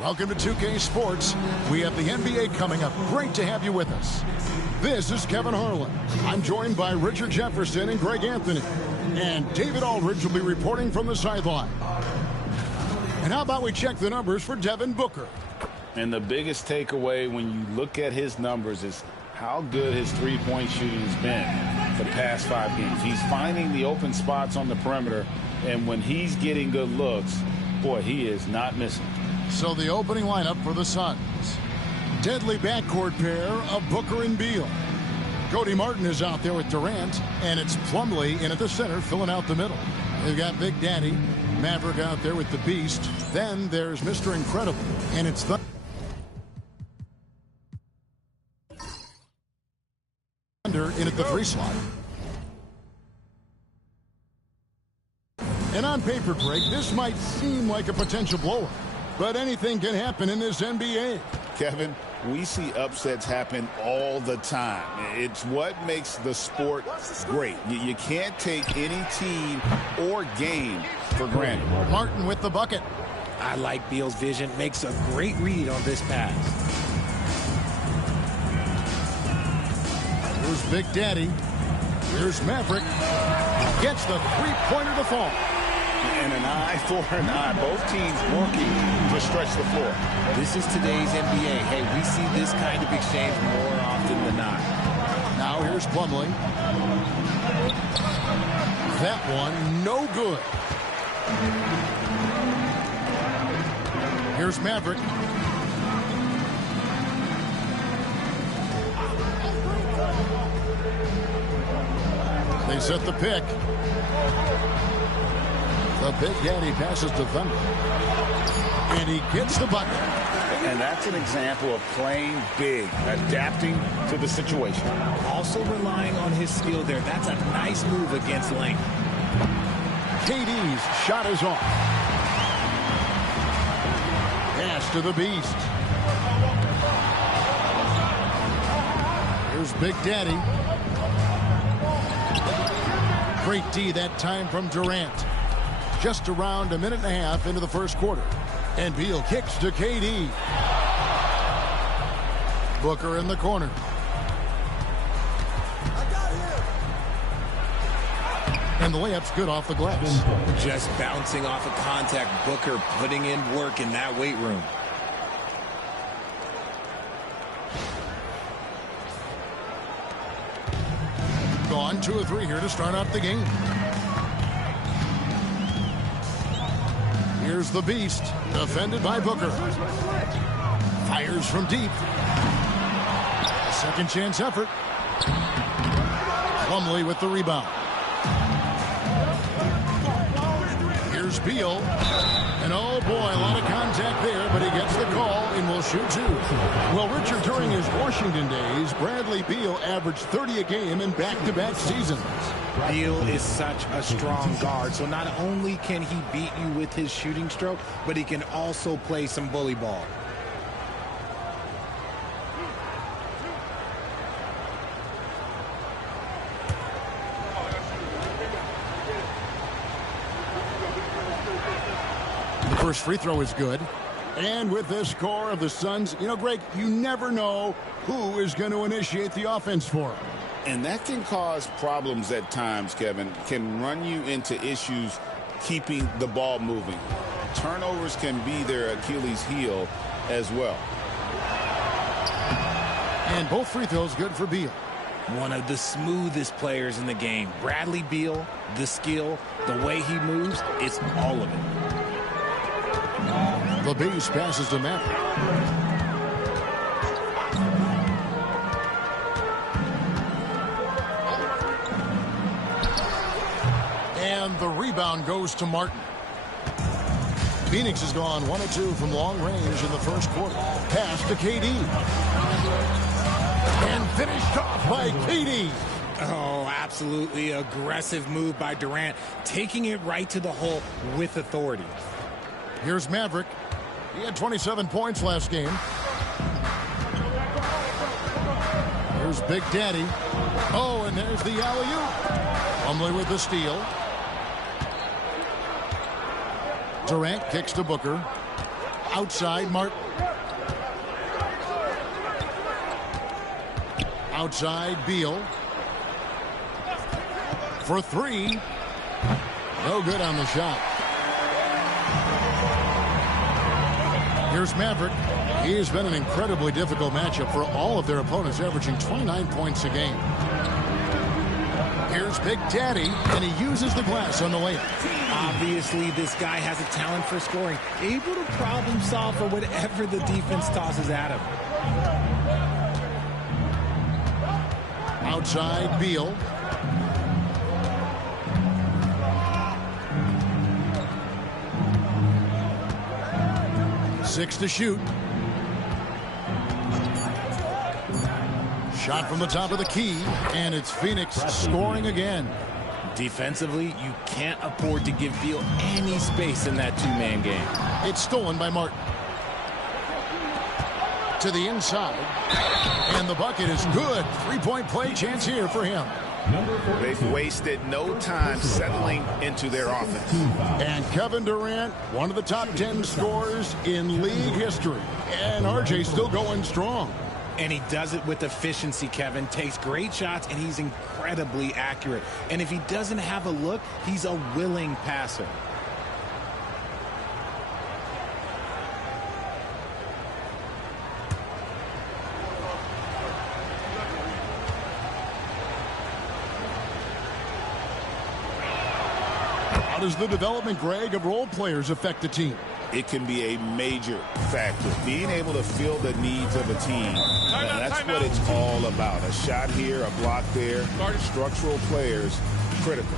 Welcome to 2K Sports. We have the NBA coming up. Great to have you with us. This is Kevin Harlan. I'm joined by Richard Jefferson and Greg Anthony. And David Aldridge will be reporting from the sideline. And how about we check the numbers for Devin Booker? And the biggest takeaway when you look at his numbers is how good his three-point shooting has been the past 5 games. He's finding the open spots on the perimeter, and when he's getting good looks, boy, he is not missing. So the opening lineup for the Suns. Deadly backcourt pair of Booker and Beal. Cody Martin is out there with Durant, and it's Plumlee in at the center filling out the middle. They've got Big Daddy, Maverick out there with the Beast. Then there's Mr. Incredible, and it's Thunder in at the 3 slot. And on paper, Greg, this might seem like a potential blowout, but anything can happen in this NBA. Kevin, we see upsets happen all the time. It's what makes the sport great. You can't take any team or game for granted. Martin with the bucket. I like Beal's vision. Makes a great read on this pass. Here's Big Daddy. Here's Maverick. Gets the three-pointer to fall. And an eye for an eye. Both teams working to stretch the floor. This is today's NBA. Hey, we see this kind of exchange more often than not. Now here's Plumlee. That one, no good. Here's Maverick. They set the pick. The Big Daddy passes to Thunder. And he gets the bucket. And that's an example of playing big, adapting to the situation. Also relying on his skill there. That's a nice move against length. KD's shot is off. Pass to the Beast. Here's Big Daddy. Great D that time from Durant. Just around a minute and a half into the first quarter. And Beal kicks to KD. Booker in the corner. And the layup's good off the glass. Just bouncing off of contact. Booker putting in work in that weight room. Gone 2 of 3 here to start out the game. Here's the Beast, defended by Booker. Fires from deep. Second chance effort. Plumlee with the rebound. Here's Beal. And oh boy, a lot of contact there, but he gets the call and will shoot 2. Well, Richard, during his Washington days, Bradley Beal averaged 30 a game in back-to-back seasons. Beal is such a strong guard, so not only can he beat you with his shooting stroke, but he can also play some bully ball. The first free throw is good. And with this score of the Suns, you know, Greg, you never know who is going to initiate the offense for them. And that can cause problems at times, Kevin. Can run you into issues keeping the ball moving. Turnovers can be their Achilles heel as well. And both free throws good for Beal. One of the smoothest players in the game. Bradley Beal, the skill, the way he moves, it's all of it. The Beast passes to Maverick. And the rebound goes to Martin. Phoenix has gone 1 of 2 from long range in the first quarter. Pass to KD. And finished off by KD. Oh, absolutely aggressive move by Durant, taking it right to the hole with authority. Here's Maverick. He had 27 points last game. Here's Big Daddy. Oh, and there's the alley-oop. Plumlee with the steal. Durant kicks to Booker. Outside, Martin. Outside, Beal. For three. No good on the shot. Here's Maverick. He has been an incredibly difficult matchup for all of their opponents, averaging 29 points a game. Here's Big Daddy, and he uses the glass on the layup. Obviously, this guy has a talent for scoring, able to problem solve for whatever the defense tosses at him. Outside, Beal. Six to shoot. Shot from the top of the key, and it's Phoenix scoring again. Defensively, you can't afford to give Beal any space in that two-man game. It's stolen by Martin. To the inside, and the bucket is good. Three-point play chance here for him. They've wasted no time settling into their offense. And Kevin Durant, one of the top 10 scorers in league history. And RJ still going strong. And he does it with efficiency, Kevin. Takes great shots, and he's incredibly accurate. And if he doesn't have a look, he's a willing passer. How does the development, Greg, of role players affect the team? It can be a major factor. Being able to fill the needs of a team, that's what it's all about. A shot here, a block there. Structural players, critical.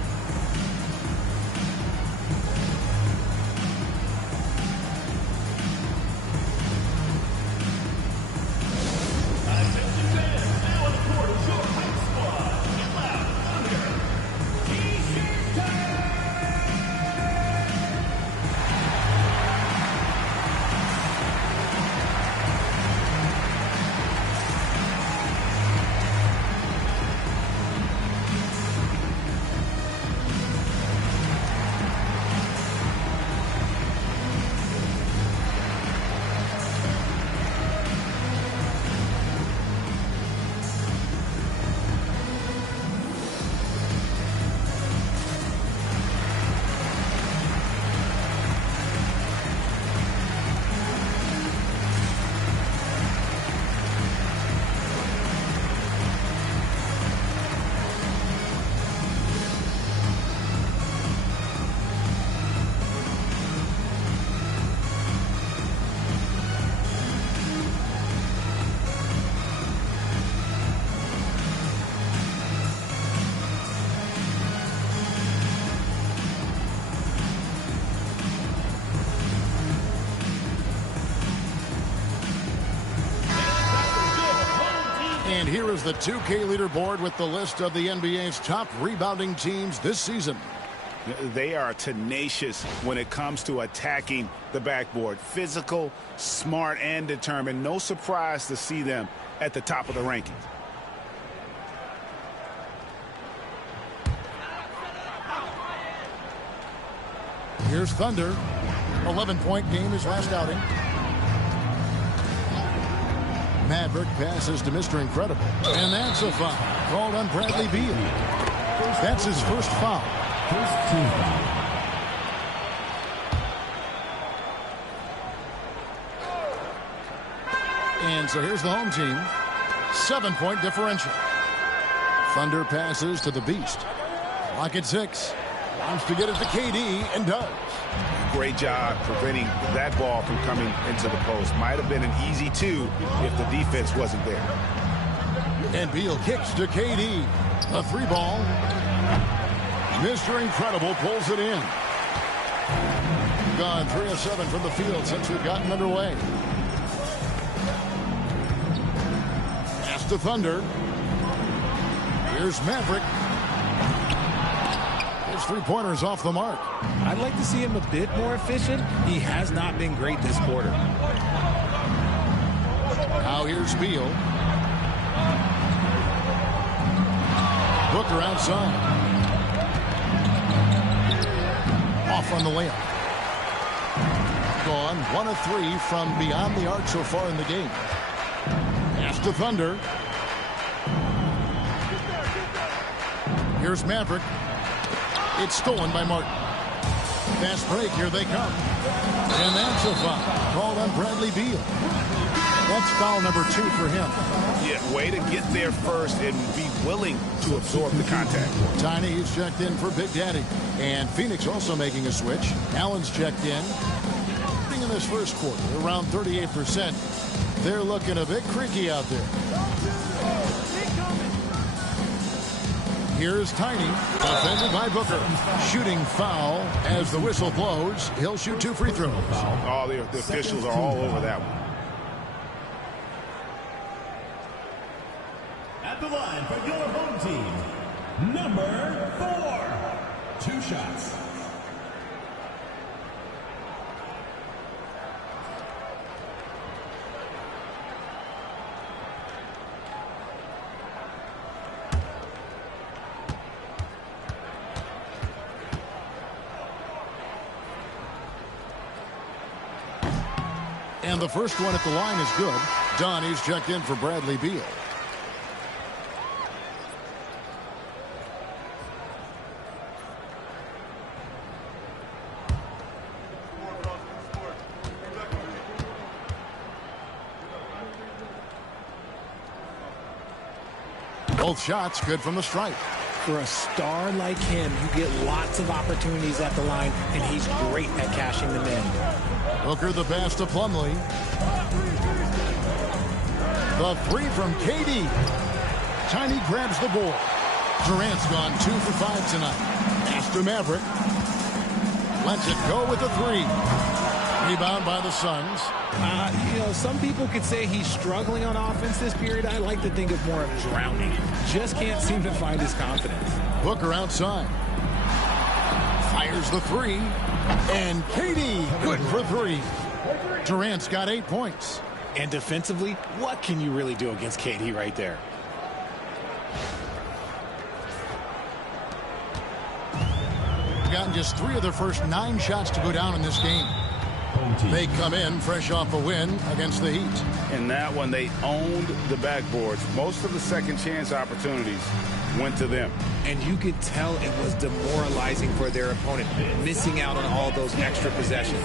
And here is the 2K leaderboard with the list of the NBA's top rebounding teams this season. They are tenacious when it comes to attacking the backboard. Physical, smart, and determined. No surprise to see them at the top of the rankings. Here's Thunder. 11-point game his last outing. Maverick passes to Mr. Incredible. And that's a foul called on Bradley Beal. That's his first foul. First team foul. And so here's the home team. 7-point differential. Thunder passes to the Beast. Clock at 6. Wants to get it to KD and does. Great job preventing that ball from coming into the post. Might have been an easy 2 if the defense wasn't there. And Beal kicks to KD. A 3-ball. Mr. Incredible pulls it in. Gone 3 of 7 from the field since we've gotten underway. Pass to Thunder. Here's Maverick. His 3-pointers off the mark. I'd like to see him a bit more efficient. He has not been great this quarter. Now here's Beal. Booker outside. Off on the layup. gone 1 of 3 from beyond the arc so far in the game. Pass to Thunder. Here's Maverick. It's stolen by Martin. Fast break, here they come. And that's a foul called on Bradley Beal. That's foul number 2 for him. Yeah, way to get there first and be willing to absorb the contact. Tiny's checked in for Big Daddy. And Phoenix also making a switch. Allen's checked in. In this first quarter, around 38%. They're looking a bit creaky out there. Here's Tiny, defended by Booker. Shooting foul as the whistle blows. He'll shoot 2 free throws. Oh, the officials are all over that one. At the line for your home team, number 4. 2 shots. And the first one at the line is good. Donnie's checked in for Bradley Beal. Both shots good from the stripe. For a star like him, you get lots of opportunities at the line, and he's great at cashing them in. Booker the pass to Plumlee. The 3 from KD. Tiny grabs the board. Durant's gone 2 for 5 tonight. Pass to Maverick. Lets it go with the 3. Rebound by the Suns. Some people could say he's struggling on offense this period. I like to think of more of drowning. Just can't seem to find his confidence. Booker outside. Fires the 3. And KD, good for 3. Durant's got 8 points. And defensively, what can you really do against KD right there? Gotten just 3 of their first 9 shots to go down in this game. They come in fresh off a win against the Heat. In that one, they owned the backboards. Most of the second chance opportunities went to them. And you could tell it was demoralizing for their opponent, missing out on all those extra possessions.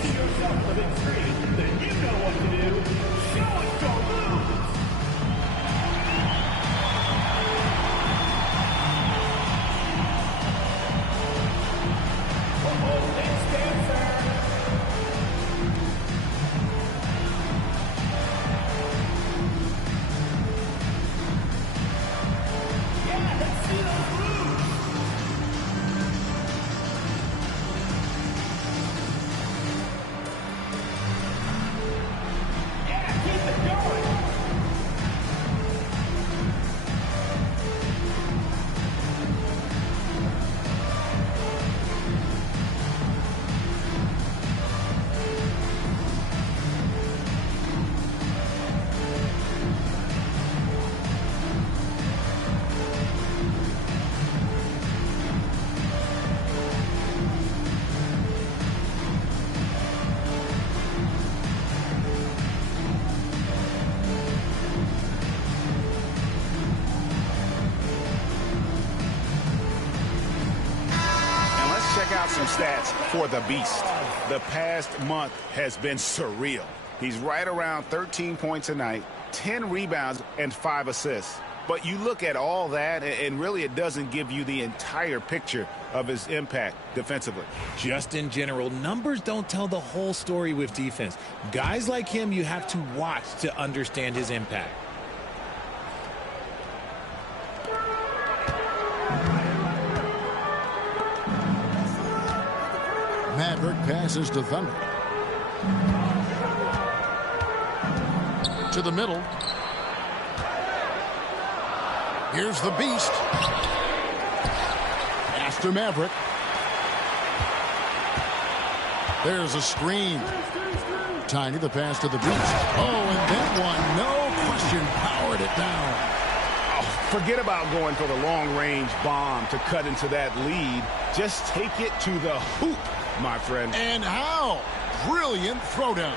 Some stats for the Beast. The past month has been surreal. He's right around 13 points a night, 10 rebounds, and 5 assists. But you look at all that, and really it doesn't give you the entire picture of his impact defensively. Just in general, numbers don't tell the whole story with defense. Guys like him, you have to watch to understand his impact. Maverick passes to Thunder. To the middle. Here's the Beast. Pass to Maverick. There's a screen. Tiny the pass to the Beast. Oh, and that one, no question, powered it down. Forget about going for the long-range bomb to cut into that lead. Just take it to the hoop, my friend. And how? brilliant throwdown.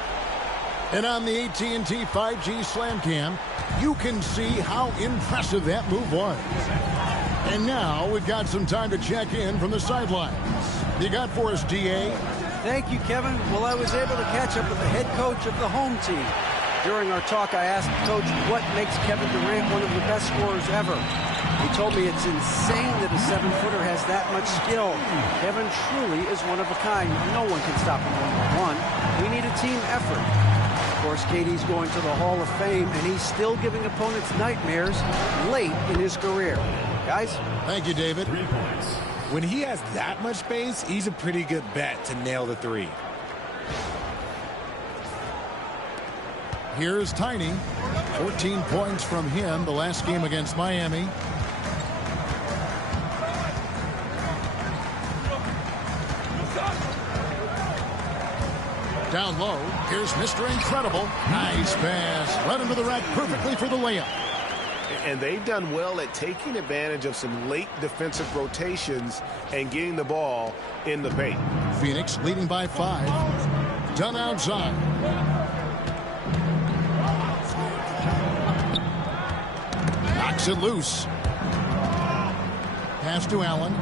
And on the AT&T 5G Slam Cam, you can see how impressive that move was. And now we've got some time to check in from the sidelines. You got for us, DA? Thank you, Kevin. Well, I was able to catch up with the head coach of the home team. During our talk, I asked Coach what makes Kevin Durant one of the best scorers ever. He told me it's insane that a 7-footer has that much skill. Kevin truly is one of a kind. No one can stop him one-on-one. We need a team effort. Of course, KD's going to the Hall of Fame, and he's still giving opponents nightmares late in his career. Guys? Thank you, David. 3 points. When he has that much space, he's a pretty good bet to nail the three. Here's Tiny. 14 points from him the last game against Miami. Down low, here's Mr. Incredible. Nice pass. Led him to the rack perfectly for the layup. And they've done well at taking advantage of some late defensive rotations and getting the ball in the paint. Phoenix leading by 5. Done outside. Knocks it loose. Pass to Allen.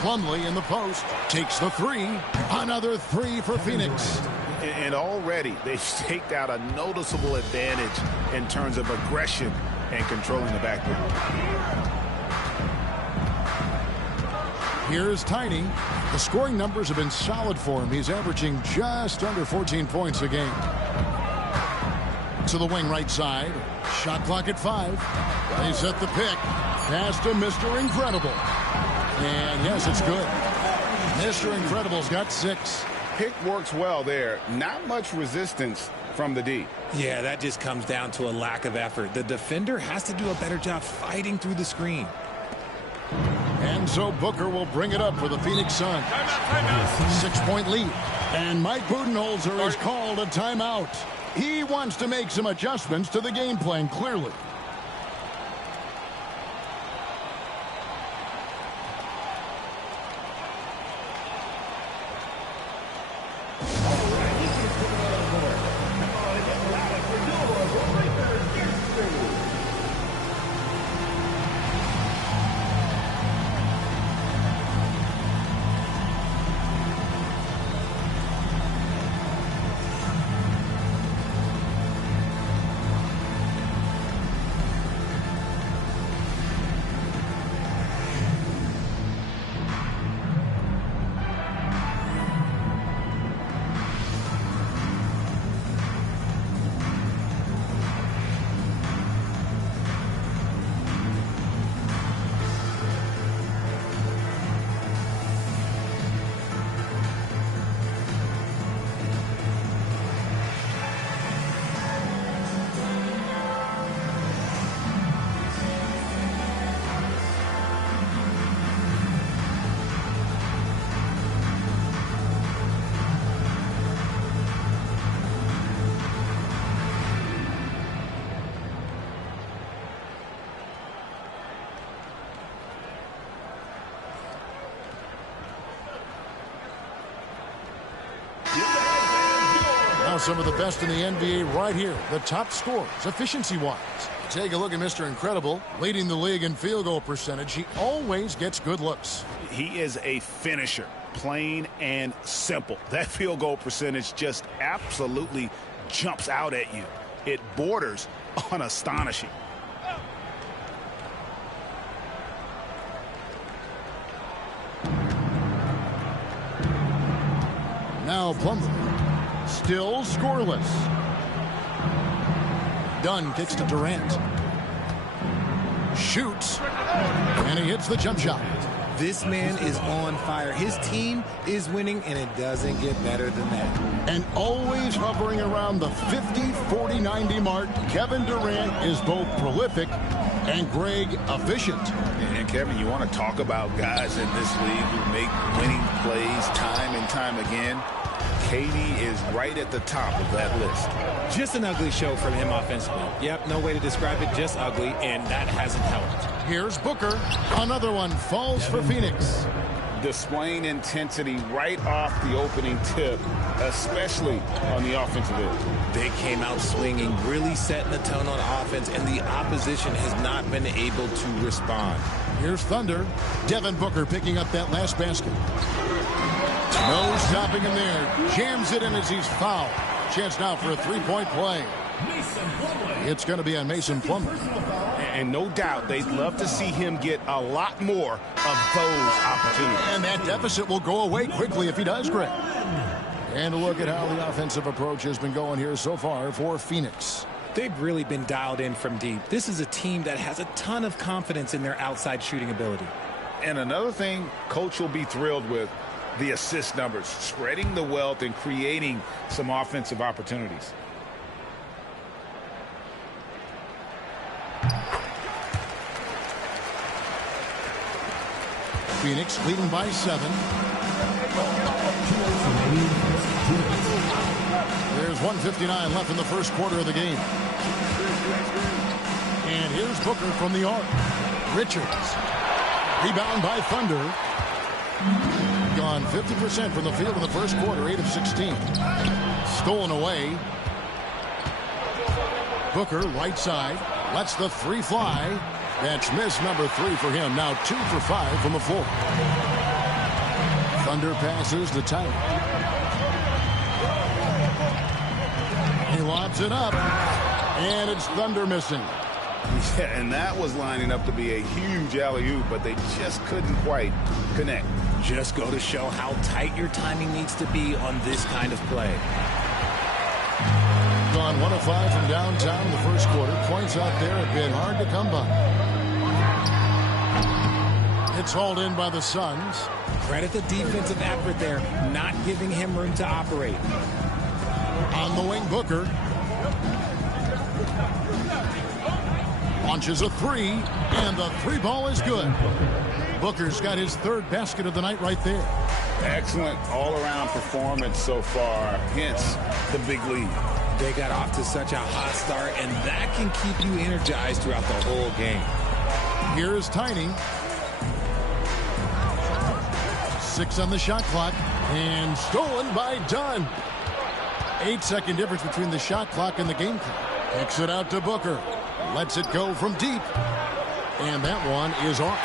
Plumlee in the post. Takes the three. Another three for Phoenix. And already they've staked out a noticeable advantage in terms of aggression and controlling the backcourt. Here's Tiny. The scoring numbers have been solid for him. He's averaging just under 14 points a game. To the wing right side. Shot clock at 5. They set the pick. Pass to Mr. Incredible. And yes, it's good. Mr. Incredible's got 6. Pick works well there. Not much resistance from the D. Yeah, that just comes down to a lack of effort. The defender has to do a better job fighting through the screen. And so Booker will bring it up for the Phoenix Suns. 6-point lead. And Mike Budenholzer has called a timeout. He wants to make some adjustments to the game plan, clearly. Some of the best in the NBA right here. The top scorers, efficiency-wise. Take a look at Mr. Incredible, leading the league in field goal percentage. He always gets good looks. He is a finisher, plain and simple. That field goal percentage just absolutely jumps out at you. It borders on astonishing. Now Plumlee. Still scoreless. Dunn kicks to Durant. Shoots. And he hits the jump shot. This man is on fire. His team is winning, and it doesn't get better than that. And always hovering around the 50, 40, 90 mark, Kevin Durant is both prolific and Greg efficient. And Kevin, you want to talk about guys in this league who make winning plays time and time again. KD is right at the top of that list. Just an ugly show from him offensively. Yep, no way to describe it, just ugly, and that hasn't helped. Here's Booker. Another one falls for Phoenix. Displaying intensity right off the opening tip, especially on the offensive end. They came out swinging, really setting the tone on offense, and the opposition has not been able to respond. Here's Thunder. Devin Booker picking up that last basket. No stopping him there. Jams it in as he's fouled. Chance now for a three-point play. It's going to be on Mason Plumlee. And no doubt they'd love to see him get a lot more of those opportunities. And that deficit will go away quickly if he does, Greg. And look at how the offensive approach has been going here so far for Phoenix. They've really been dialed in from deep. This is a team that has a ton of confidence in their outside shooting ability. And another thing Coach will be thrilled with, the assist numbers, spreading the wealth and creating some offensive opportunities. Phoenix leading by 7. There's 1:59 left in the first quarter of the game. And here's Booker from the arc. Richards. Rebound by Thunder. Gone 50% from the field in the first quarter, 8 of 16. Stolen away. Booker, right side, lets the three fly. That's miss number 3 for him. Now 2 for 5 from the floor. Thunder passes to Tyler. He lobs it up, and it's Thunder missing. Yeah, and that was lining up to be a huge alley-oop, but they just couldn't quite connect. Just go to show how tight your timing needs to be on this kind of play. Gone 1 of 5 from downtown in the first quarter. Points out there have been hard to come by. It's hauled in by the Suns. Credit the defensive effort there, not giving him room to operate. On the wing, Booker. Launches a three, and the three ball is good. Booker's got his 3rd basket of the night right there. Excellent all-around performance so far, hence the big lead. They got off to such a hot start, and that can keep you energized throughout the whole game. Here's Tiny. 6 on the shot clock, and stolen by Dunn. 8-second difference between the shot clock and the game clock. Kicks it out to Booker. Lets it go from deep. And that one is off.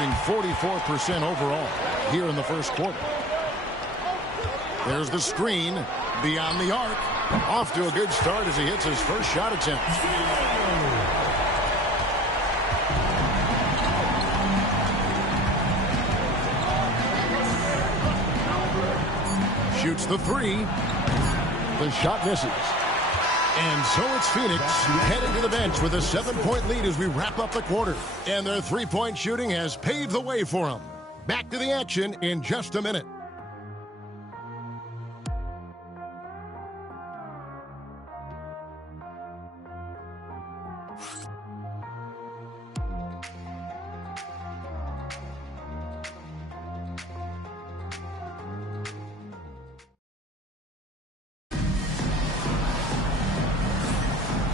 In 44% overall here in the first quarter. There's the screen beyond the arc. Off to a good start as he hits his first shot attempt. Shoots the three. The shot misses. And so it's Phoenix heading to the bench with a 7-point lead as we wrap up the quarter. And their three-point shooting has paved the way for them. Back to the action in just a minute.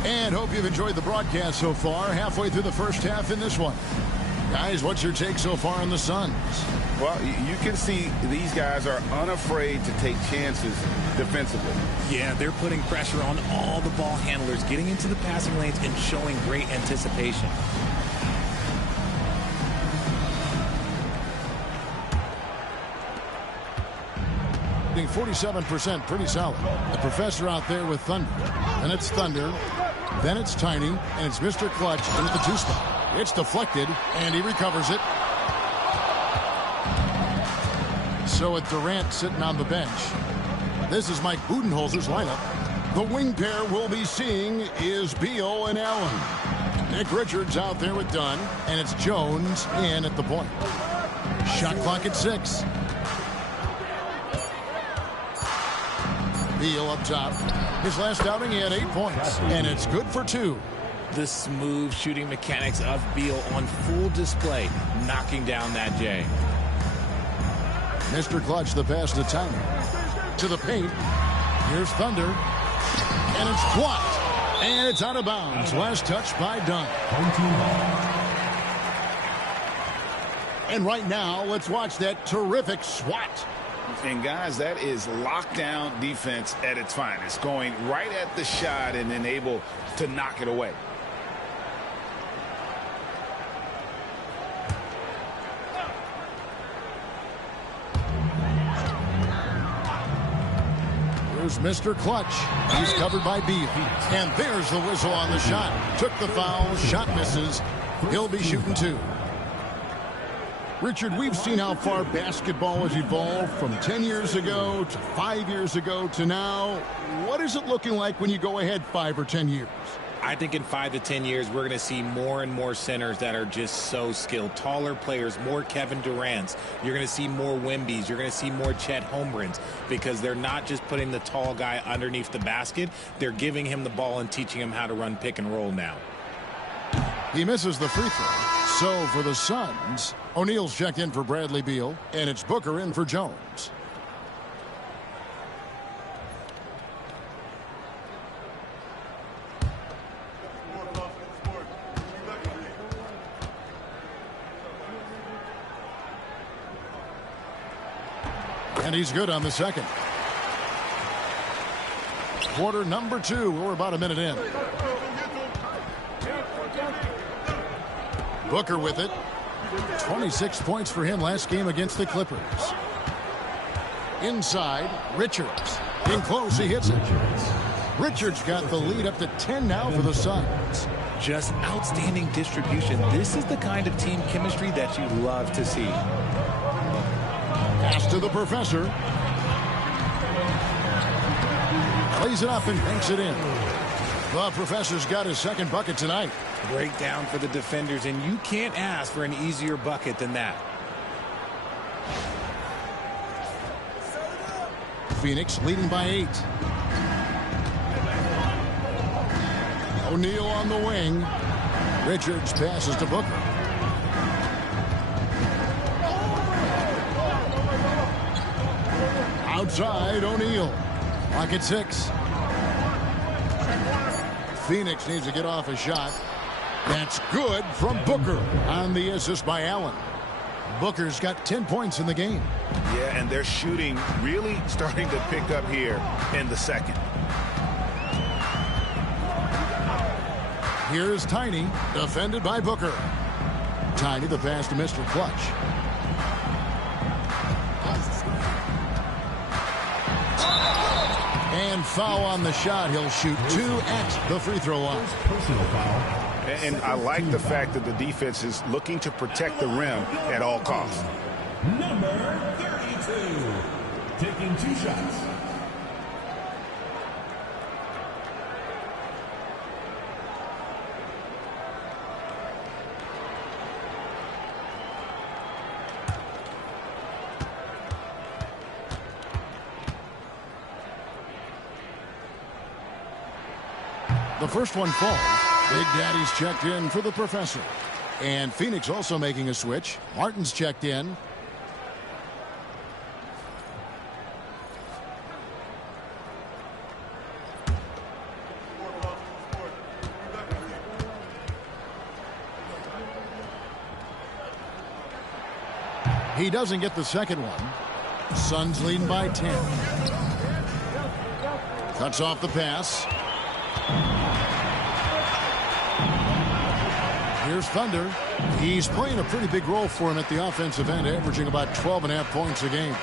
And hope you've enjoyed the broadcast so far. Halfway through the first half in this one. Guys, what's your take so far on the Suns? Well, you can see these guys are unafraid to take chances defensively. Yeah, they're putting pressure on all the ball handlers, getting into the passing lanes and showing great anticipation. Being 47%, pretty solid. The professor out there with Thunder. And it's Thunder. Then it's Tiny, and it's Mr. Clutch in at the 2 spot. It's deflected, and he recovers it. So with Durant sitting on the bench, this is Mike Budenholzer's lineup. The wing pair we'll be seeing is Beal and Allen. Nick Richards out there with Dunn, and it's Jones in at the point. Shot clock at 6. Beal up top. His last outing, he had 8 points, and it's good for 2. The smooth shooting mechanics of Beal on full display, knocking down that J. Mr. Clutch, the pass to Tiny. To the paint. Here's Thunder. And it's blocked. And it's out of bounds. Last touch by Dunn. And right now, let's watch that terrific swat. And guys, that is lockdown defense at its finest. Going right at the shot and then able to knock it away. Here's Mr. Clutch. He's covered by Beal. And there's the whistle on the shot. Took the foul. Shot misses. He'll be shooting 2. Richard, we've seen how far basketball has evolved from 10 years ago to 5 years ago to now. What is it looking like when you go ahead 5 or 10 years? I think in 5 to 10 years, we're going to see more and more centers that are just so skilled. Taller players, more Kevin Durant's. You're going to see more Wembys. You're going to see more Chet Holmgrens because they're not just putting the tall guy underneath the basket. They're giving him the ball and teaching him how to run pick and roll now. He misses the free throw. So for the Suns, O'Neal's checked in for Bradley Beal, and it's Booker in for Jones. And he's good on the second. Quarter number 2. We're about a minute in. Booker with it. 26 points for him last game against the Clippers. Inside, Richards. In close, he hits it. Richards got the lead up to 10 now for the Suns. Just outstanding distribution. This is the kind of team chemistry that you love to see. Pass to the professor. Plays it up and banks it in. The professor's got his second bucket tonight. Breakdown for the defenders, and you can't ask for an easier bucket than that. Phoenix leading by 8. O'Neal on the wing. Richards passes to Booker. Outside, O'Neal. Lock at 6. Phoenix needs to get off a shot. That's good from Booker on the assist by Allen. Booker's got 10 points in the game. Yeah, and their shooting really starting to pick up here in the second. Here's Tiny, defended by Booker. Tiny, the pass to Mr. Clutch. And foul on the shot. He'll shoot 2 at the free throw line. And I like the fact that the defense is looking to protect the rim at all costs. Number 32, taking 2 shots. The first one falls. Big Daddy's checked in for the professor. And Phoenix also making a switch. Martin's checked in. He doesn't get the second one. Suns leading by 10. Cuts off the pass. Here's Thunder. He's playing a pretty big role for him at the offensive end, averaging about 12.5 points a game.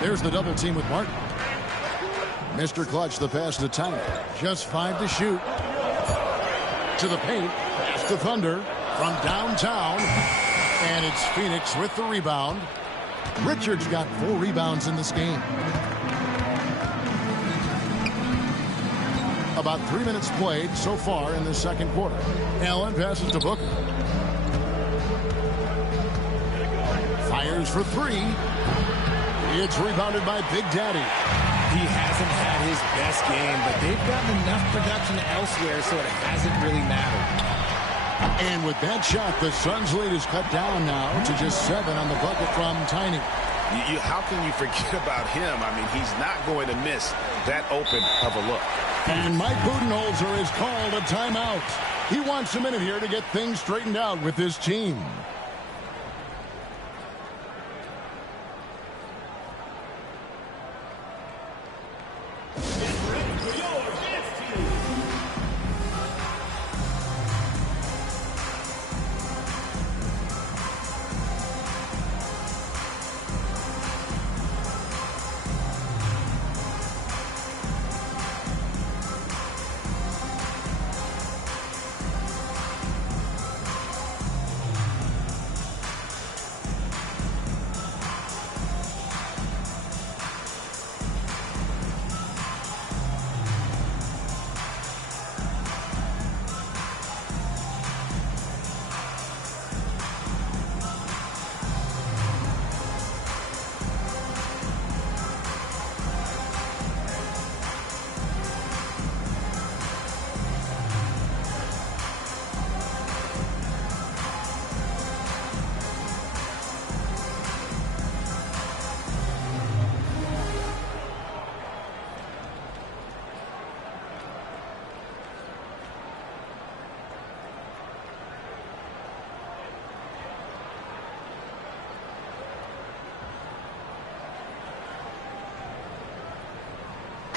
There's the double team with Martin. Mr. Clutch, the pass to Tiny. Just 5 to shoot. To the paint. Pass to Thunder from downtown. And it's Phoenix with the rebound. Richards got 4 rebounds in this game. About 3 minutes played so far in the second quarter. Allen passes to Booker. Fires for 3. It's rebounded by Big Daddy. He hasn't had his best game, but they've gotten enough production elsewhere, so it hasn't really mattered. And with that shot, the Suns' lead is cut down now to just 7 on the bucket from Tiny. How can you forget about him? I mean, he's not going to miss that open of a look. And Mike Budenholzer has called a timeout. He wants a minute here to get things straightened out with his team.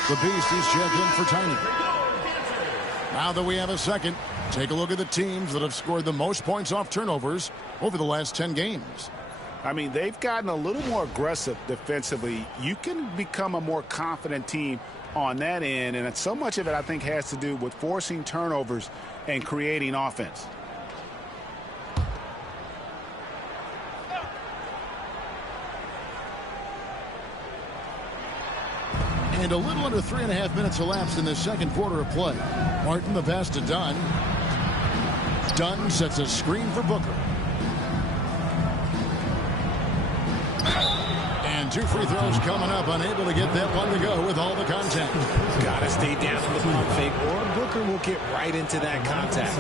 The Beast is checked in for Tiny. Now that we have a second, take a look at the teams that have scored the most points off turnovers over the last 10 games. I mean, they've gotten a little more aggressive defensively. You can become a more confident team on that end, and so much of it, I think, has to do with forcing turnovers and creating offense. And a little under 3.5 minutes elapsed in the second quarter of play. Martin the pass to Dunn. Dunn sets a screen for Booker. And 2 free throws coming up, unable to get that one to go with all the contact. Gotta stay down on the pump fake, or Booker will get right into that contact.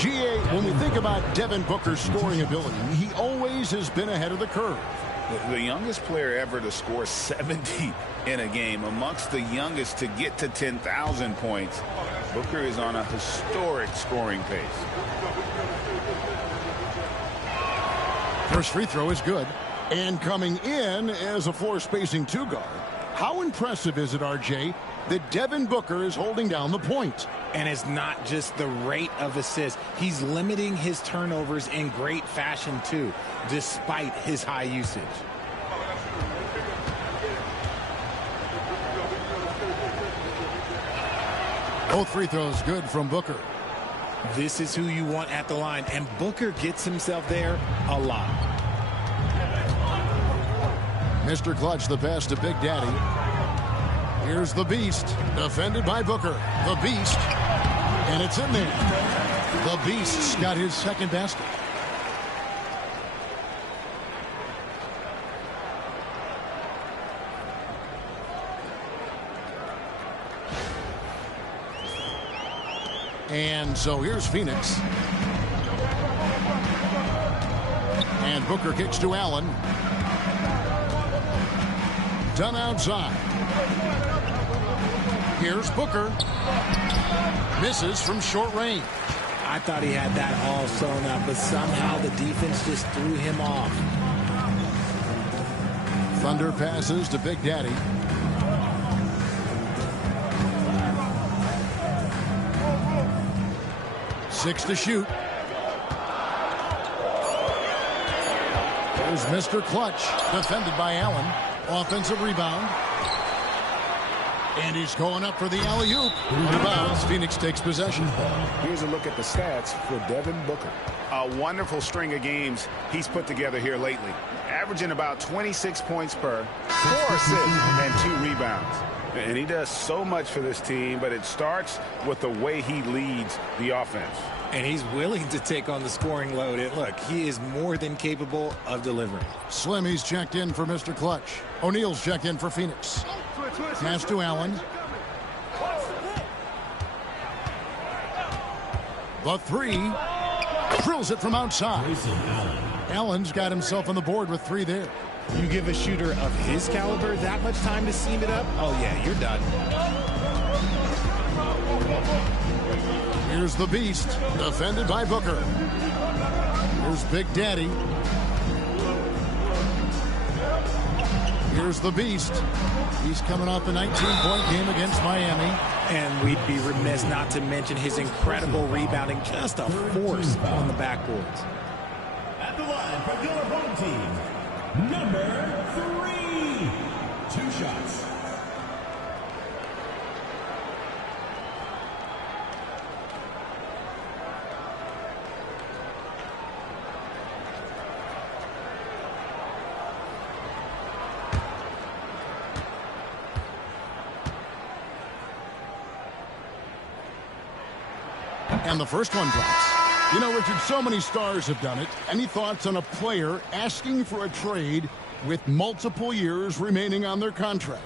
GA, when we think about Devin Booker's scoring ability, he always has been ahead of the curve. The youngest player ever to score 70 in a game, amongst the youngest to get to 10,000 points. Booker is on a historic scoring pace. First free throw is good. And coming in as a floor spacing 2 guard. How impressive is it, RJ, that Devin Booker is holding down the point? And it's not just the rate of assists. He's limiting his turnovers in great fashion, too, despite his high usage. Both free throws good from Booker. This is who you want at the line, and Booker gets himself there a lot. Mr. Clutch, the pass to Big Daddy. Here's the Beast, defended by Booker. The Beast, and it's in there. The Beast's got his second basket. And so here's Phoenix. And Booker kicks to Allen. Done outside. Here's Booker. Misses from short range. I thought he had that all sewn up, but somehow the defense just threw him off. Thunder passes to Big Daddy. Six to shoot. Here's Mr. Clutch, defended by Allen. Offensive rebound. And he's going up for the alley-oop. Out of bounds. Phoenix takes possession. Here's a look at the stats for Devin Booker. A wonderful string of games he's put together here lately. Averaging about 26 points per, 4 assists, and 2 rebounds. And he does so much for this team, but it starts with the way he leads the offense. And he's willing to take on the scoring load. Look, he is more than capable of delivering. Slimmy's checked in for Mr. Clutch. O'Neal's checked in for Phoenix. Pass to Allen. The three. Drills it from outside. Allen's got himself on the board with 3 there. You give a shooter of his caliber that much time to seam it up, oh yeah, you're done. Here's the Beast, defended by Booker. Here's Big Daddy. Here's the Beast. He's coming off a 19-point game against Miami. And we'd be remiss not to mention his incredible rebounding, just a force on the backboards. At the line for your home team, number 3. 2 shots. And the first one drops. You know, Richard, so many stars have done it. Any thoughts on a player asking for a trade with multiple years remaining on their contract?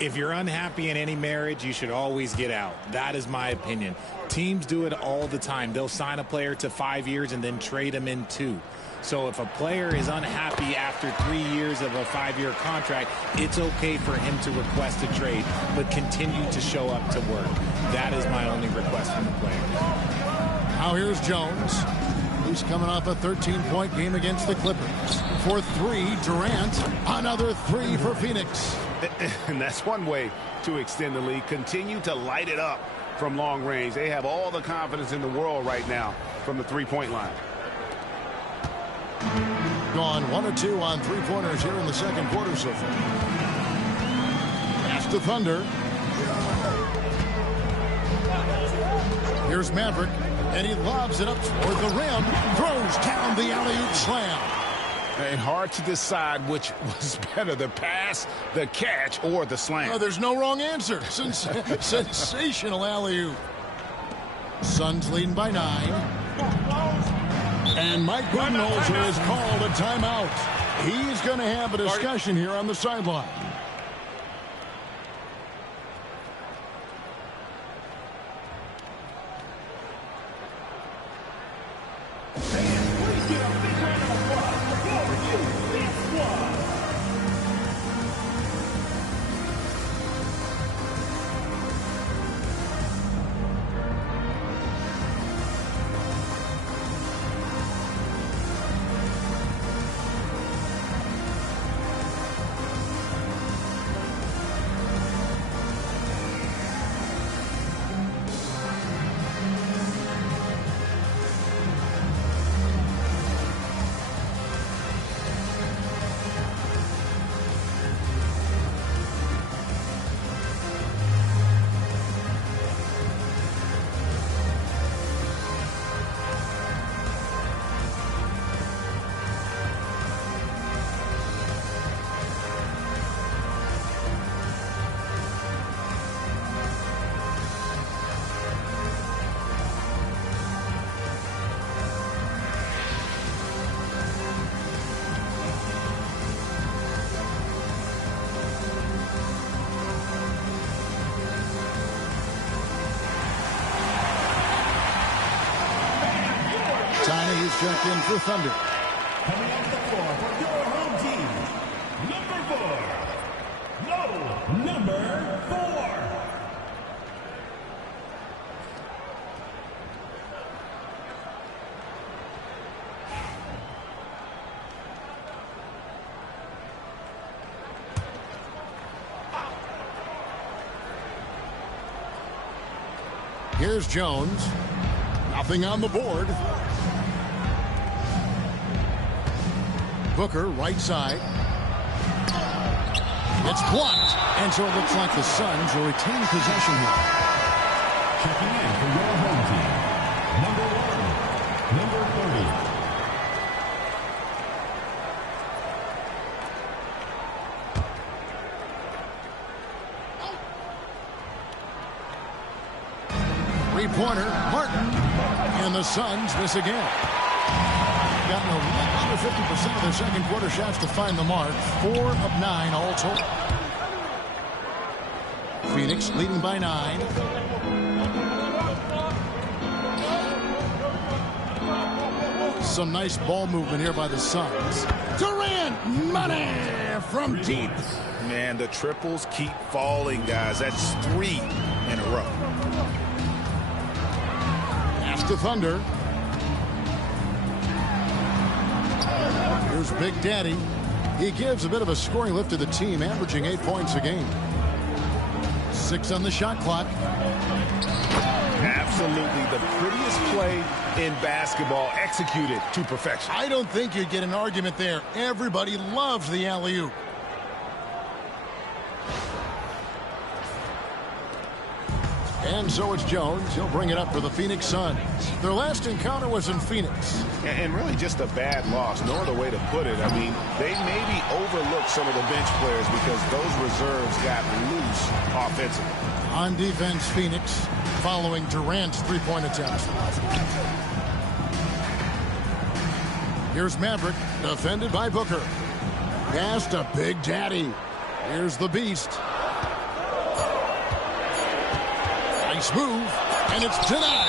If you're unhappy in any marriage, you should always get out. That is my opinion. Teams do it all the time. They'll sign a player to 5 years and then trade him in 2. So if a player is unhappy after 3 years of a 5-year contract, it's okay for him to request a trade, but continue to show up to work. That is my only request from the player. Now here's Jones. He's coming off a 13-point game against the Clippers. For 3, Durant. Another 3 for Phoenix. And that's one way to extend the lead. Continue to light it up from long range. They have all the confidence in the world right now from the 3-point line. Gone 1 of 2 on 3-pointers here in the second quarter so far. Pass to Thunder. Here's Maverick, and he lobs it up toward the rim. Throws down the alley-oop slam. And hard to decide which was better, the pass, the catch, or the slam. Oh, there's no wrong answer. Sensational alley-oop. Suns leading by 9. And Mike Budenholzer has called a timeout. He's going to have a discussion here on the sideline. He's checked in for Thunder. Coming off the floor for your home team, number 4. Here's Jones. Nothing on the board. Booker, right side. It's blocked. And so it looks like the Suns will retain possession here. Checking in for your home team, number 30. Three-pointer, Martin. And the Suns miss again. Gotten a little under 50% of their second quarter shots to find the mark. 4 of 9 all total. Phoenix leading by 9. Some nice ball movement here by the Suns. Durant, money from deep. Man, the triples keep falling, guys. That's 3 in a row. Pass to Thunder. Here's Big Daddy. He gives a bit of a scoring lift to the team, averaging 8 points a game. 6 on the shot clock. Absolutely the prettiest play in basketball, executed to perfection. I don't think you'd get an argument there. Everybody loves the alley-oop. And so it's Jones. He'll bring it up for the Phoenix Suns. Their last encounter was in Phoenix. And really just a bad loss. No other way to put it. I mean, they maybe overlooked some of the bench players because those reserves got loose offensively. On defense, Phoenix, following Durant's three-point attempt. Here's Maverick, defended by Booker. Pass to Big Daddy. Here's the Beast. Nice move, and it's denied.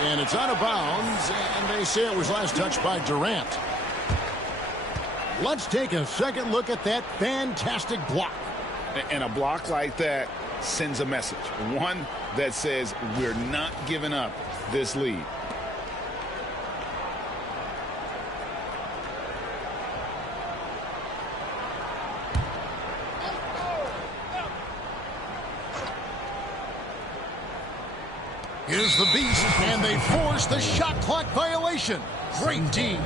And it's out of bounds, and they say it was last touched by Durant. Let's take a second look at that fantastic block. And a block like that sends a message. One that says we're not giving up this lead. Here's the Beast, and they force the shot clock violation. Great D.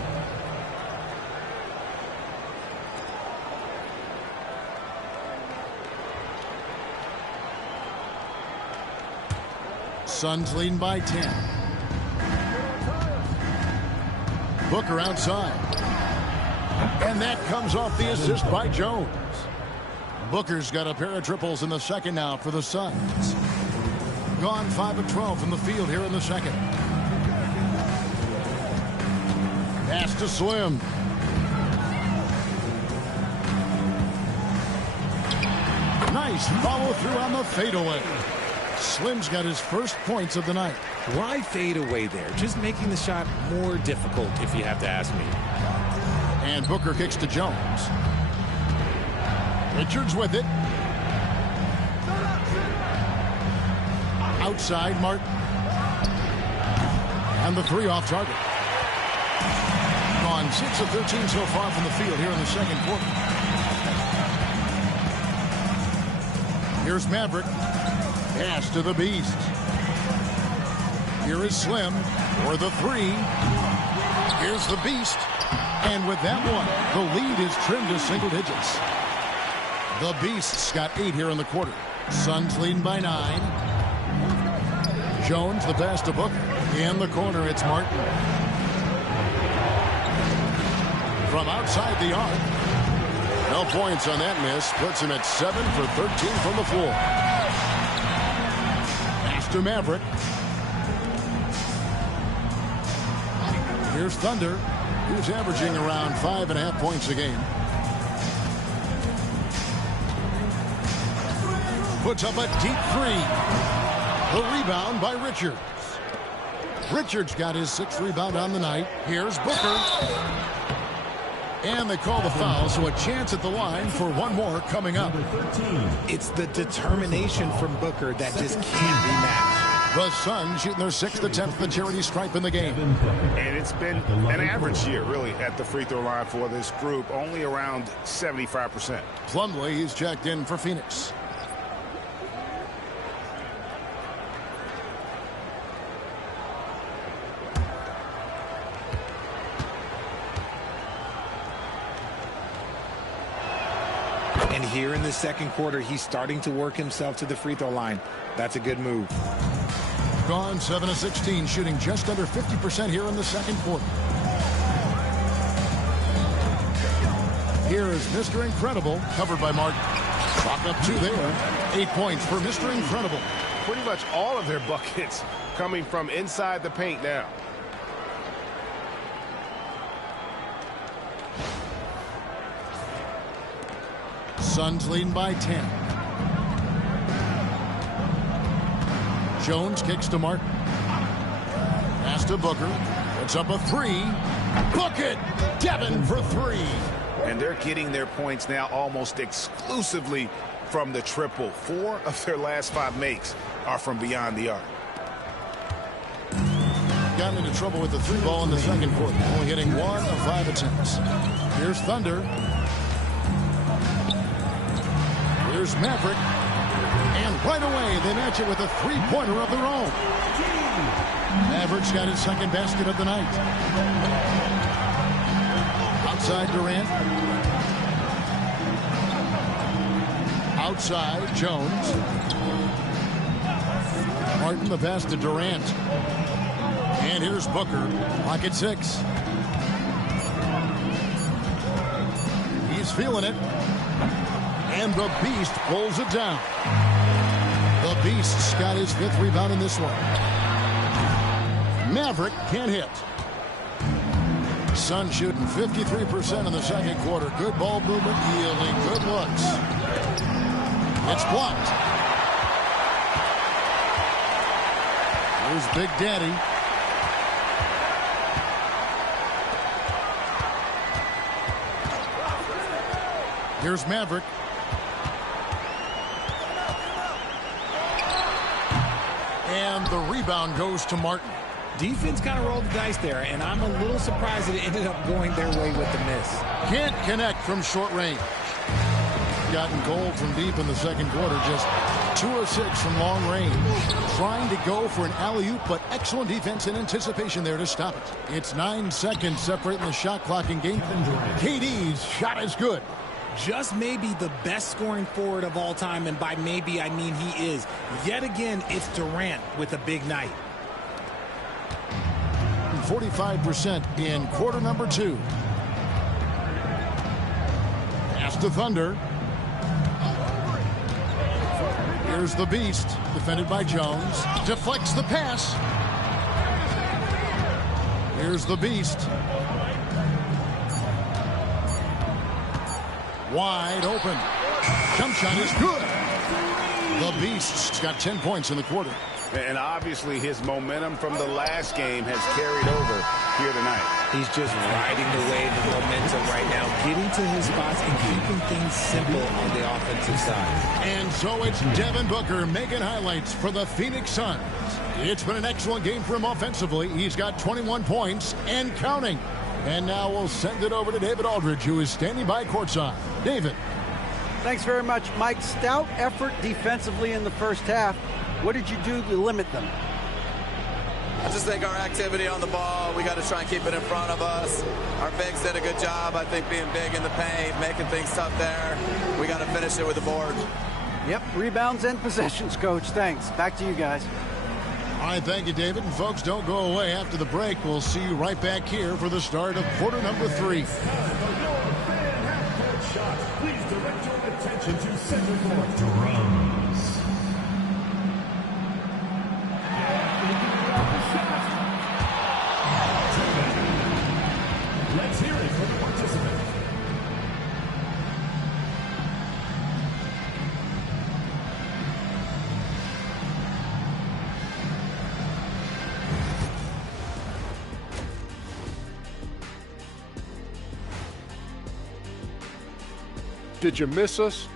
Suns leading by 10. Booker outside. And that comes off the assist by Jones. Booker's got a pair of triples in the second now for the Suns. Gone 5 of 12 from the field here in the second. Pass to Slim. Nice follow through on the fadeaway. Slim's got his first points of the night. Why fade away there? Just making the shot more difficult, if you have to ask me. And Booker kicks to Jones. Richards with it. Outside, Martin. And the three off target. Gone 6 of 13 so far from the field here in the second quarter. Here's Maverick. Pass to the Beast. Here is Slim for the three. Here's the Beast. And with that one, the lead is trimmed to single digits. The Beast's got 8 here in the quarter. Suns leading by 9. Jones, the pass to Booker. In the corner, it's Martin. From outside the arc. No points on that miss. Puts him at 7 for 13 from the floor. Pass to Maverick. Here's Thunder, who's averaging around 5.5 points a game. Puts up a deep three. The rebound by Richards. Richards got his 6th rebound on the night. Here's Booker. And they call the foul, so a chance at the line for one more coming up. It's the determination from Booker that just can't be matched. The Suns shooting their 6th attempt at the charity stripe in the game. And it's been an average year, really, at the free throw line for this group. Only around 75%. Plumlee, he's checked in for Phoenix. And here in the second quarter, he's starting to work himself to the free throw line. That's a good move. Gone 7 of 16, shooting just under 50% here in the second quarter. Here is Mr. Incredible, covered by Martin. Clock up 2 there. 8 points for Mr. Incredible. Pretty much all of their buckets coming from inside the paint now. Suns leading by 10. Jones kicks to Martin. Pass to Booker. Puts up a three. Book it! Devin for three. And they're getting their points now almost exclusively from the triple. 4 of their last 5 makes are from beyond the arc. Got into trouble with the 3 ball in the second quarter. Only hitting 1 of 5 attempts. Here's Thunder. Here's Maverick. And right away, they match it with a 3-pointer of their own. Maverick's got his second basket of the night. Outside Durant. Outside Jones. Martin the pass to Durant. And here's Booker. Pocket 6. He's feeling it. And the Beast pulls it down. The Beast's got his 5th rebound in this one. Maverick can't hit. Sun shooting 53% in the second quarter. Good ball movement, yielding good looks. It's blocked. Here's Big Daddy. Here's Maverick. And the rebound goes to Martin. Defense kind of rolled the dice there, and I'm a little surprised that it ended up going their way with the miss. Can't connect from short range. Gotten gold from deep in the second quarter. Just 2 of 6 from long range. Trying to go for an alley-oop, but excellent defense and anticipation there to stop it. It's 9 seconds separating the shot clock in game. KD's shot is good. Just maybe the best scoring forward of all time, and by maybe I mean he is. Yet again, it's Durant with a big night. 45% in quarter number 2. Pass to Thunder. Here's the Beast, defended by Jones. Deflects the pass. Here's the Beast. Wide open. Jump shot is good. The Beast's got 10 points in the quarter. And obviously his momentum from the last game has carried over here tonight. He's just riding the wave of momentum right now, getting to his spots and keeping things simple on the offensive side. And so it's Devin Booker making highlights for the Phoenix Suns. It's been an excellent game for him offensively. He's got 21 points and counting. And now we'll send it over to David Aldridge, who is standing by courtside. David. Thanks very much, Mike. Stout effort defensively in the first half. What did you do to limit them? I just think our activity on the ball, we got to try and keep it in front of us. Our bigs did a good job, I think, being big in the paint, making things tough there. We got to finish it with the board. Yep, rebounds and possessions, Coach. Thanks. Back to you guys. All right, thank you, David. And folks, don't go away after the break. We'll see you right back here for the start of quarter number 3. Please direct your attention to center court drums. Let's hear it from the participant. Did you miss us?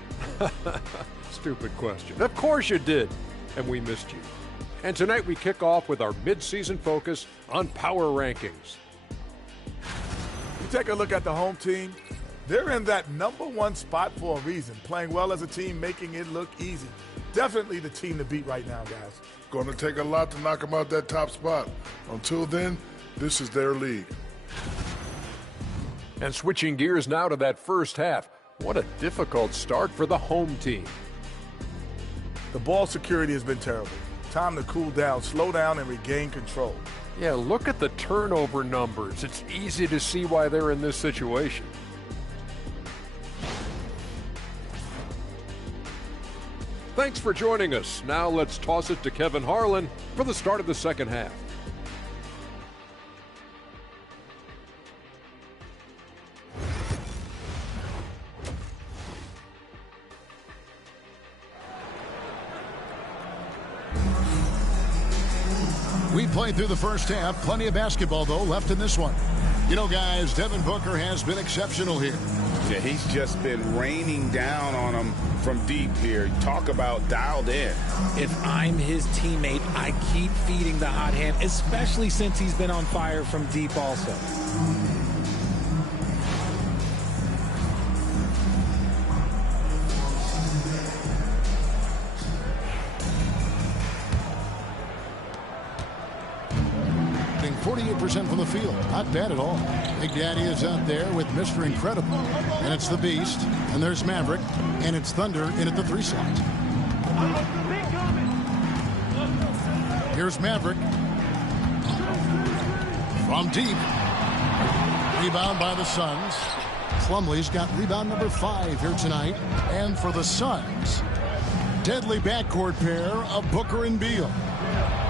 Stupid question. Of course you did. And we missed you. And tonight we kick off with our mid-season focus on power rankings. You take a look at the home team. They're in that #1 spot for a reason. Playing well as a team, making it look easy. Definitely the team to beat right now, guys. Going to take a lot to knock them out that top spot. Until then, this is their league. And switching gears now to that first half. What a difficult start for the home team. The ball security has been terrible. Time to cool down, slow down, and regain control. Yeah, look at the turnover numbers. It's easy to see why they're in this situation. Thanks for joining us. Now let's toss it to Kevin Harlan for the start of the second half. We played through the first half. Plenty of basketball, though, left in this one. You know, guys, Devin Booker has been exceptional here. Yeah, he's just been raining down on him from deep here. Talk about dialed in. If I'm his teammate, I keep feeding the hot hand, especially since he's been on fire from deep also. Shooting 48% from the field. Not bad at all. Big Daddy is out there with Mr. Incredible. And it's the Beast. And there's Maverick. And it's Thunder in at the 3 slot. Here's Maverick. From deep. Rebound by the Suns. Plumlee's got rebound number 5 here tonight. And for the Suns, deadly backcourt pair of Booker and Beal.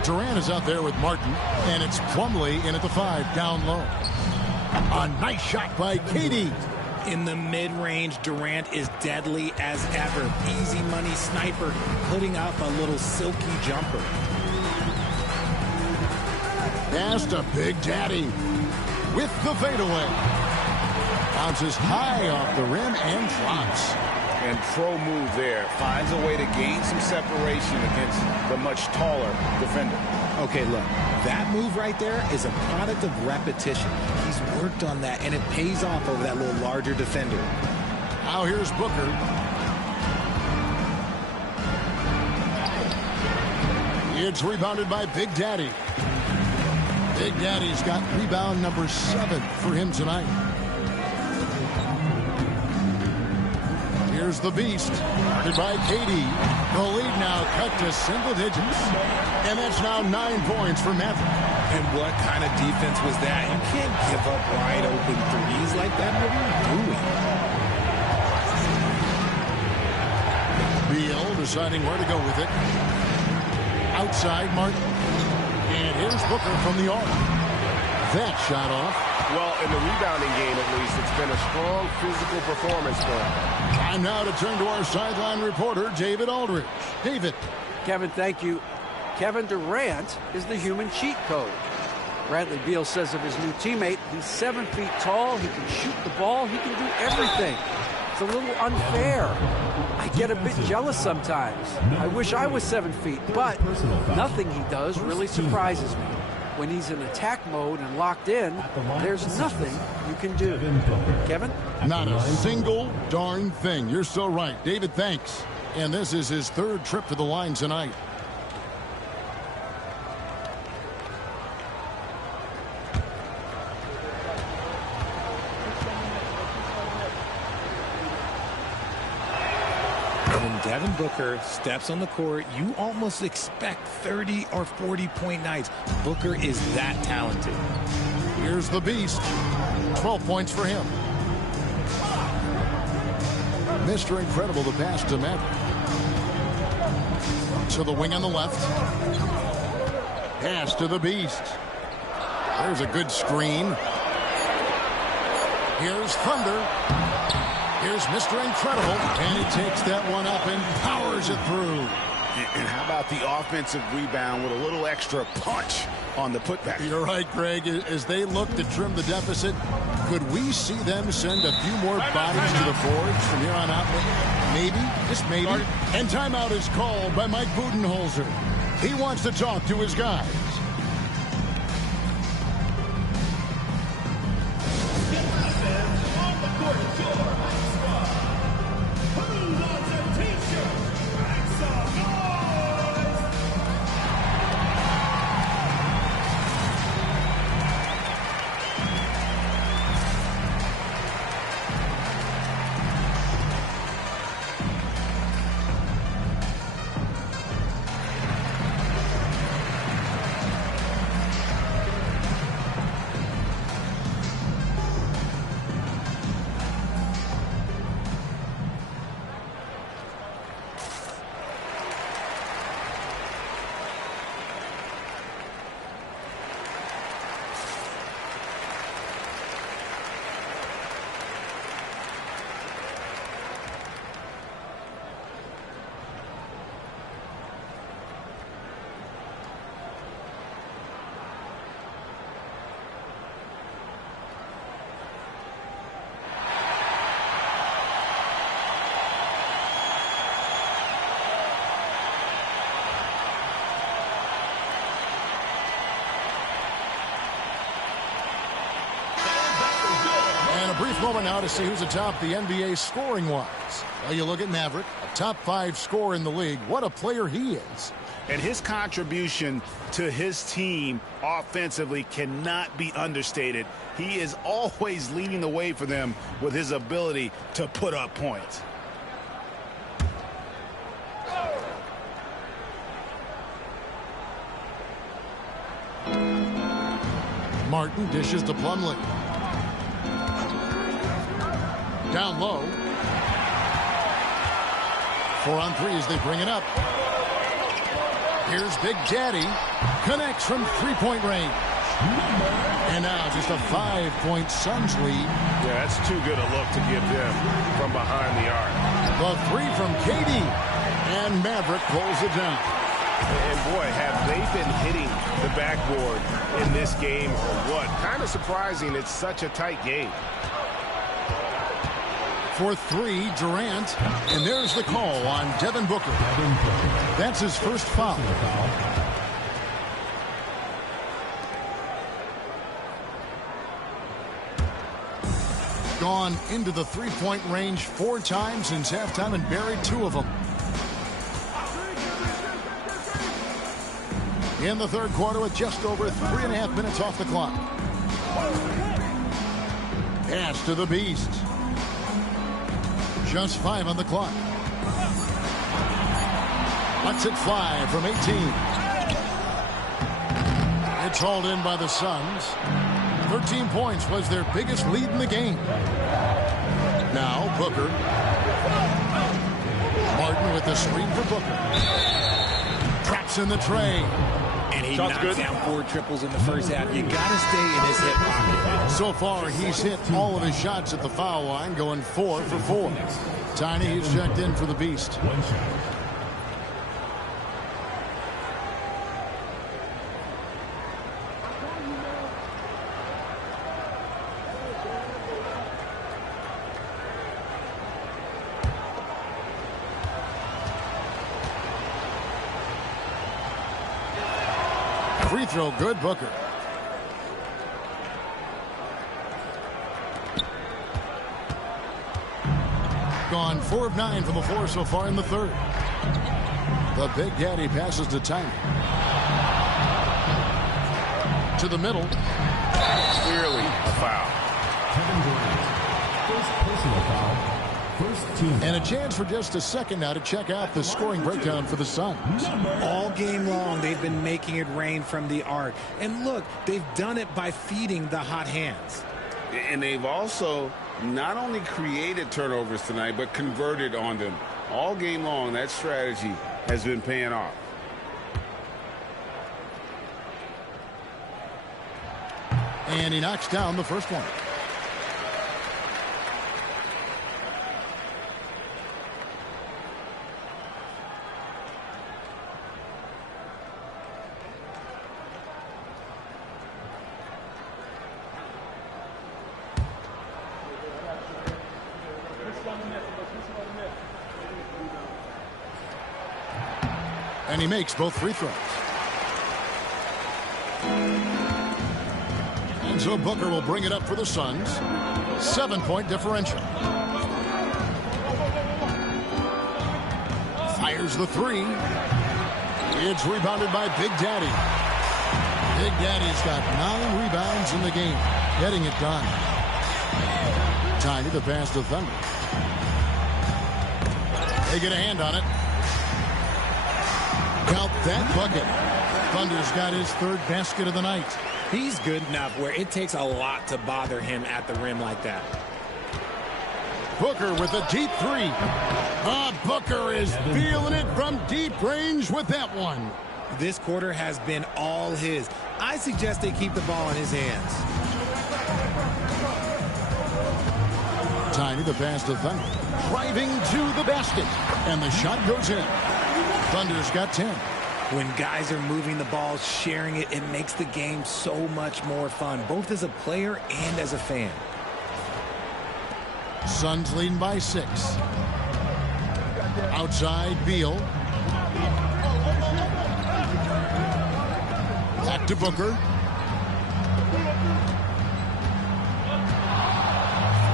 Durant is out there with Martin, and it's Plumlee in at the 5, down low. A nice shot by Katie. In the mid-range, Durant is deadly as ever. Easy money sniper, putting up a little silky jumper. Pass to Big Daddy with the fadeaway. Bounces high off the rim and drops. And pro move there. Finds a way to gain some separation against the much taller defender. Okay, look, that move right there is a product of repetition. He's worked on that, and it pays off over that little larger defender. Now here's Booker. It's rebounded by Big Daddy. Big Daddy's got rebound number 7 for him tonight. Here's the Beast, guarded by Katie. The lead now cut to single digits. And that's now 9 points for Maverick. And what kind of defense was that? You can't give up wide open threes like that. What are you doing? Beal deciding where to go with it. Outside Martin. And here's Booker from the arc. That shot off. Well, in the rebounding game, at least, it's been a strong physical performance for him. Time now to turn to our sideline reporter, David Aldridge. David. Kevin, thank you. Kevin Durant is the human cheat code. Bradley Beal says of his new teammate, he's 7 feet tall, he can shoot the ball, he can do everything. It's a little unfair. I get a bit jealous sometimes. I wish I was 7 feet, but nothing he does really surprises me. When he's in attack mode and locked in, there's nothing you can do. Kevin? Not a single darn thing. You're so right. David, thanks. And this is his 3rd trip to the line tonight. When Devin Booker steps on the court, you almost expect 30 or 40-point nights. Booker is that talented. Here's the Beast. 12 points for him. Mr. Incredible, the pass to Maverick. To the wing on the left. Pass to the Beast. There's a good screen. Here's Thunder. Here's Mr. Incredible, and he takes that one up and powers it through. And how about the offensive rebound with a little extra punch on the putback? You're right, Greg. As they look to trim the deficit, could we see them send a few more bodies to the boards from here on out? Maybe, just maybe. And timeout is called by Mike Budenholzer. He wants to talk to his guys. And a brief moment now to see who's atop the NBA scoring-wise. Well, you look at Maverick, a top 5 scorer in the league. What a player he is. And his contribution to his team offensively cannot be understated. He is always leading the way for them with his ability to put up points. Martin dishes to Plumlee. Down low. 4 on 3 as they bring it up. Here's Big Daddy. Connects from 3-point range. And now just a 5-point Suns lead. Yeah, that's too good a look to give them from behind the arc. The 3 from KD. And Maverick pulls it down. And boy, have they been hitting the backboard in this game or what? Kind of surprising it's such a tight game. For 3, Durant. And there's the call on Devin Booker. That's his first foul. Gone into the 3-point range 4 times since halftime and buried 2 of them. In the third quarter with just over 3.5 minutes off the clock. Pass to the Beast. Just 5 on the clock. Lets it fly from 18. It's hauled in by the Suns. 13 points was their biggest lead in the game. Now Booker. Martin with the screen for Booker. Traps in the tray. And he knocked down 4 triples in the first half. You got to stay in his hip pocket. So far, he's hit all of his shots at the foul line, going 4 for 4. Tiny, he's checked in for the Beast. Free throw good, Booker. Gone 4 of 9 from the floor so far in the third. The Big Daddy passes to Tiny. To the middle. Clearly a foul. Kevin Durant, first personal foul. First team. And a chance for just a second now to check out the scoring breakdown for the Suns. All game long, they've been making it rain from the arc. And look, they've done it by feeding the hot hands. And they've also not only created turnovers tonight, but converted on them. All game long, that strategy has been paying off. And he knocks down the first one. And he makes both free throws. And so Booker will bring it up for the Suns. 7-point differential. Fires the 3. It's rebounded by Big Daddy. Big Daddy's got 9 rebounds in the game. Getting it done. Tiny the pass to Thunder. They get a hand on it. Count that bucket. Thunder's got his 3rd basket of the night. He's good enough where it takes a lot to bother him at the rim like that. Booker with a deep 3. Booker is feeling it from deep range with that one. This quarter has been all his. I suggest they keep the ball in his hands. Tiny the pass to Thunder. Driving to the basket. And the shot goes in. Thunder's got 10. When guys are moving the ball, sharing it, it makes the game so much more fun, both as a player and as a fan. Suns leading by 6. Outside, Beal. Back to Booker.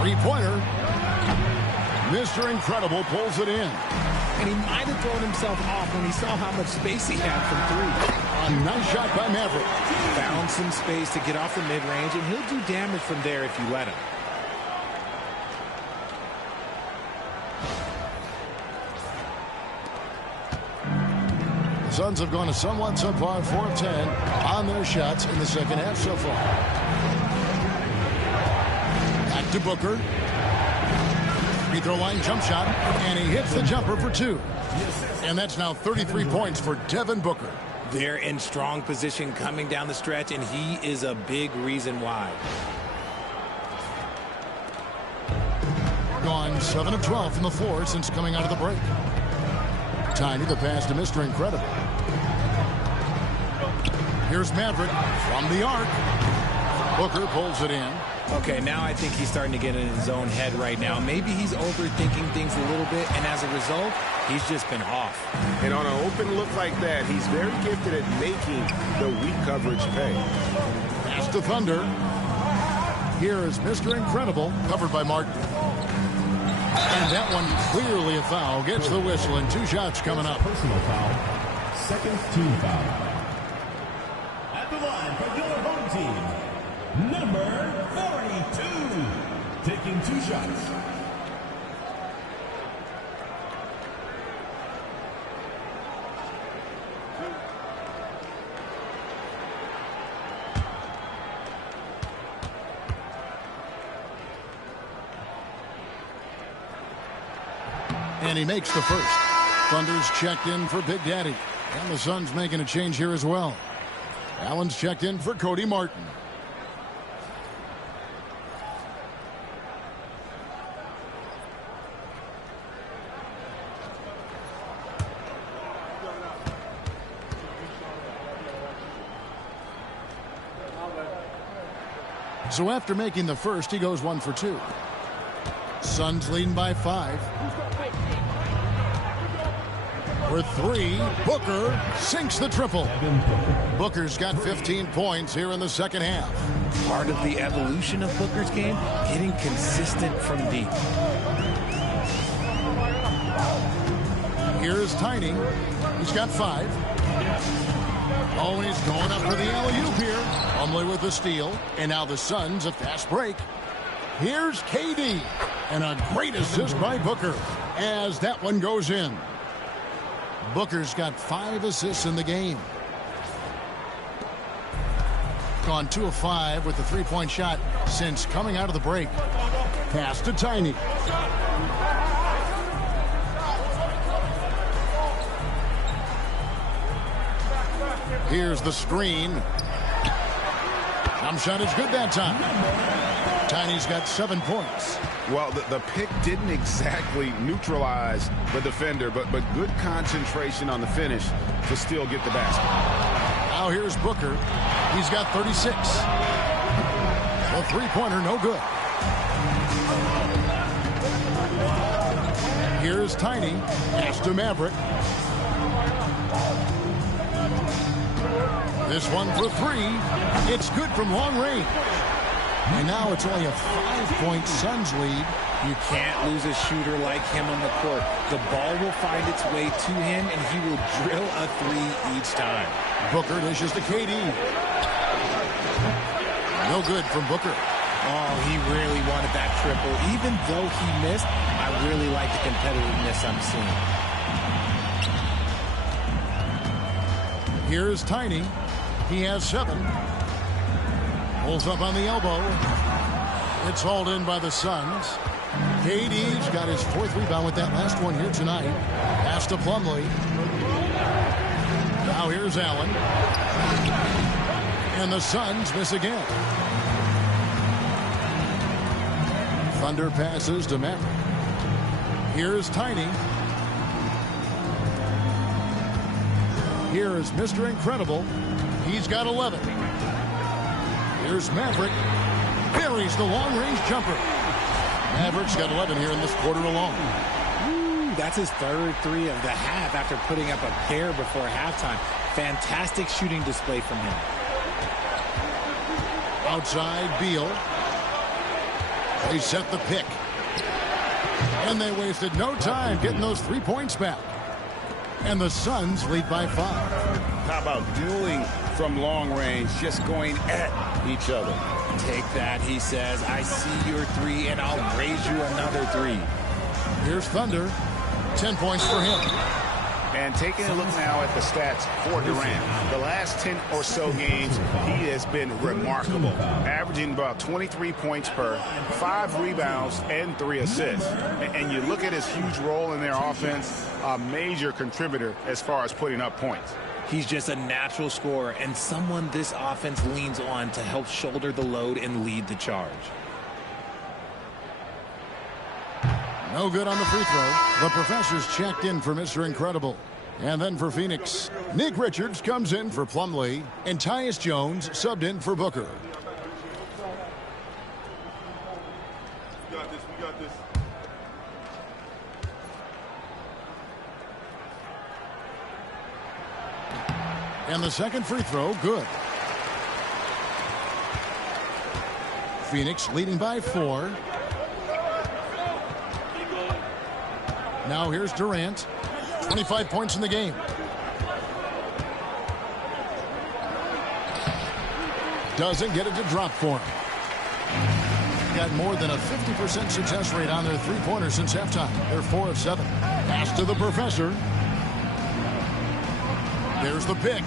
Three-pointer. Mr. Incredible pulls it in. And he might have thrown himself off when he saw how much space he had from three. A nice shot by Maverick. Found some space to get off the mid-range, and he'll do damage from there if you let him. The Suns have gone a somewhat subpar 4 of 10 on their shots in the second half so far. Back to Booker. Free throw line jump shot, and he hits the jumper for 2. And that's now 33 points for Devin Booker. They're in strong position coming down the stretch, and he is a big reason why. Gone 7 of 12 from the floor since coming out of the break. Tiny the pass to Mr. Incredible. Here's Maverick from the arc. Booker pulls it in. Okay, now I think he's starting to get in his own head right now. Maybe he's overthinking things a little bit, and as a result, he's just been off. And on an open look like that, he's very gifted at making the weak coverage pay. Pass to Thunder. Here is Mr. Incredible, covered by Martin. And that one clearly a foul. Gets the whistle, and 2 shots coming up. Personal foul. Second team foul. At the line for your home team, number 42. Taking 2 shots. And he makes the first. Thunder's checked in for Big Daddy. And the Suns making a change here as well. Allen's checked in for Cody Martin. So after making the first, he goes 1 for 2. Suns leading by 5. For 3, Booker sinks the triple. Booker's got 15 points here in the second half. Part of the evolution of Booker's game, getting consistent from deep. Here's Tiny. He's got 5. Oh, he's going up for the alley-oop here. Plumlee with the steal. And now the Suns a fast break. Here's KD. And a great assist by Booker as that one goes in. Booker's got 5 assists in the game. Gone 2 of 5 with the 3-point shot since coming out of the break. Pass to Tiny. Here's the screen. Jump shot is good that time. Tiny's got 7 points. Well, the pick didn't exactly neutralize the defender, but good concentration on the finish to still get the basket. Now here's Booker. He's got 36. The three-pointer, no good. Here's Tiny. Pass to Maverick. This one for 3. It's good from long range. And now it's only a 5-point Suns lead. You can't lose a shooter like him on the court. The ball will find its way to him, and he will drill a 3 each time. Booker dishes to KD. No good from Booker. Oh, he really wanted that triple. Even though he missed, I really like the competitiveness I'm seeing. Here's Tiny. He has 7. Pulls up on the elbow. It's hauled in by the Suns. KD's got his 4th rebound with that last one here tonight. Pass to Plumlee. Now here's Allen. And the Suns miss again. Thunder passes to Maverick. Here's Tiny. Here is Mr. Incredible. He's got 11. Here's Maverick. Buries the long-range jumper. Maverick's got 11 here in this quarter alone. That's his 3rd 3 of the half after putting up a pair before halftime. Fantastic shooting display from him. Outside, Beal. They set the pick. And they wasted no time getting those 3 points back. And the Suns lead by 5. How about dueling from long range, just going at each other? Take that, he says. I see your 3, and I'll raise you another 3. Here's Thunder. 10 points for him. And taking a look now at the stats for Durant. The last 10 or so games, he has been remarkable. Averaging about 23 points per, 5 rebounds, and 3 assists. And you look at his huge role in their offense, a major contributor as far as putting up points. He's just a natural scorer and someone this offense leans on to help shoulder the load and lead the charge. No good on the free throw. The professor's checked in for Mr. Incredible. And then for Phoenix, Nick Richards comes in for Plumlee, and Tyus Jones subbed in for Booker. We got this. And the second free throw, good. Phoenix leading by 4. Now here's Durant. 25 points in the game. Doesn't get it to drop for him. Got more than a 50% success rate on their three-pointers since halftime. They're 4 of 7. Pass to the professor. There's the pick.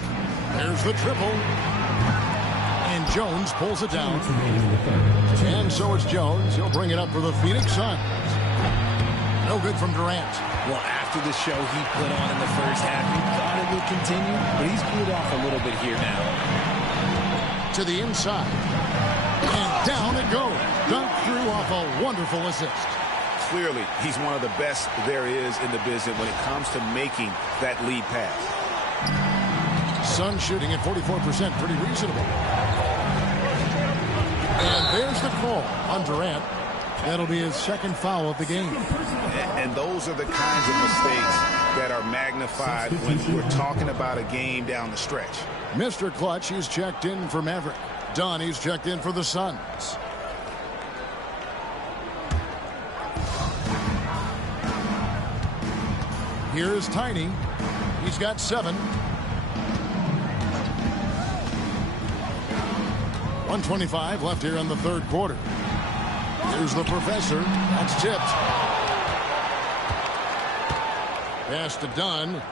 There's the triple. And Jones pulls it down. And so it's Jones. He'll bring it up for the Phoenix Suns. No good from Durant. Well, after the show he put on in the first half, he thought it would continue, but he's cooled off a little bit here now. To the inside. And down it goes. Dunked through off a wonderful assist. Clearly, he's one of the best there is in the business when it comes to making that lead pass. Suns shooting at 44%, pretty reasonable. And there's the call on Durant. That'll be his second foul of the game. And those are the kinds of mistakes that are magnified when we're talking about a game down the stretch. Mr. Clutch, he's checked in for Maverick. Dunn, he's checked in for the Suns. Here's Tiny. He's got 7. 1:25 left here in the third quarter. Here's the professor. That's tipped. Pass to Dunn.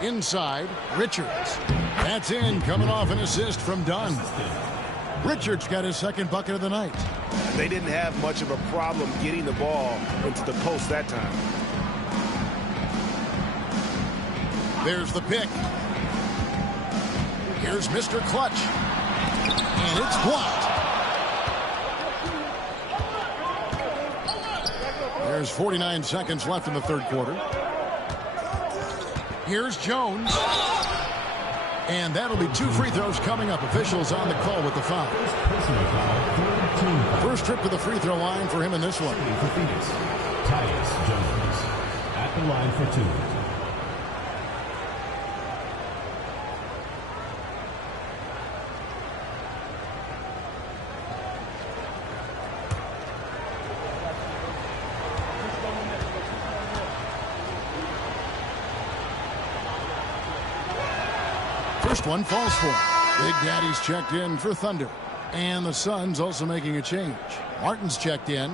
Inside. Richards. That's in. Coming off an assist from Dunn. Richards got his second bucket of the night. They didn't have much of a problem getting the ball into the post that time. There's the pick. Here's Mr. Clutch. And it's blocked. There's 49 seconds left in the third quarter. Here's Jones. And that'll be 2 free throws coming up. Officials on the call with the foul. First trip to the free throw line for him in this one. For Phoenix, Tyus Jones at the line for 2. First one falls for him. Big Daddy's checked in for Thunder. And the Suns also making a change. Martin's checked in.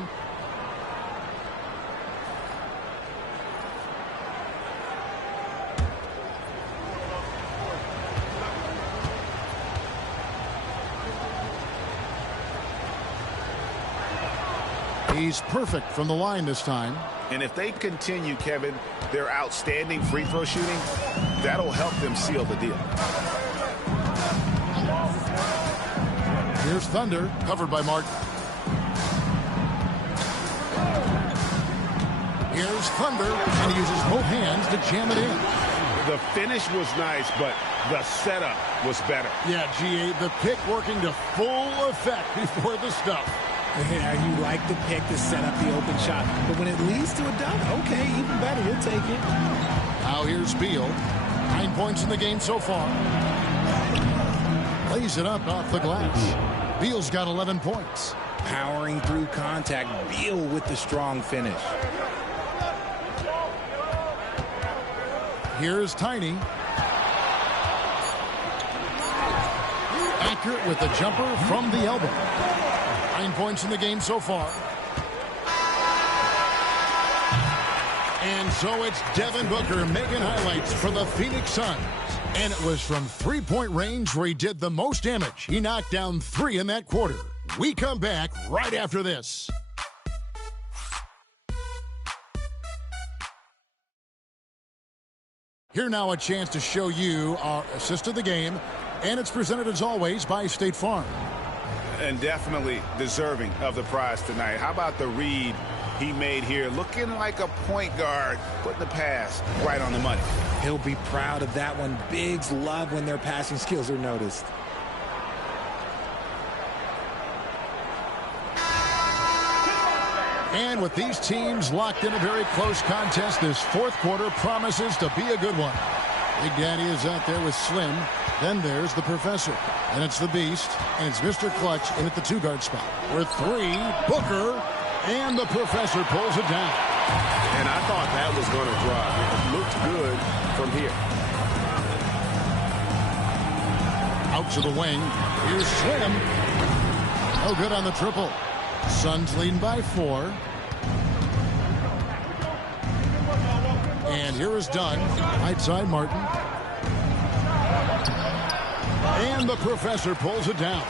He's perfect from the line this time. And if they continue, Kevin, their outstanding free throw shooting, that'll help them seal the deal. Here's Thunder, covered by Martin. Here's Thunder, and he uses both hands to jam it in. The finish was nice, but the setup was better. Yeah, GA, the pick working to full effect before the stuff. Yeah, you like the pick to set up the open shot, but when it leads to a dunk, okay, even better, you'll take it. Now here's Beal. 9 points in the game so far. Lays it up off the glass. Beal's got 11 points. Powering through contact. Beal with the strong finish. Here's Tiny. Accurate with the jumper from the elbow. 9 points in the game so far. And so it's Devin Booker making highlights for the Phoenix Suns. And it was from three-point range where he did the most damage. He knocked down 3 in that quarter. We come back right after this. Here now a chance to show you our assist of the game. And it's presented as always by State Farm. And definitely deserving of the prize tonight. How about the read he made here? Looking like a point guard, putting the pass right on the money. He'll be proud of that one. Bigs love when their passing skills are noticed. And with these teams locked in a very close contest, this fourth quarter promises to be a good one. Big Daddy is out there with Slim. Then there's the Professor. And it's the Beast. And it's Mr. Clutch in at the 2-guard spot. For 3, Booker. And the Professor pulls it down. And I thought that was going to drop. It looked good from here. Out to the wing. Here's Slim. No good on the triple. Suns leading by 4. And here is Dunn. Right side, Martin. And the Professor pulls it down.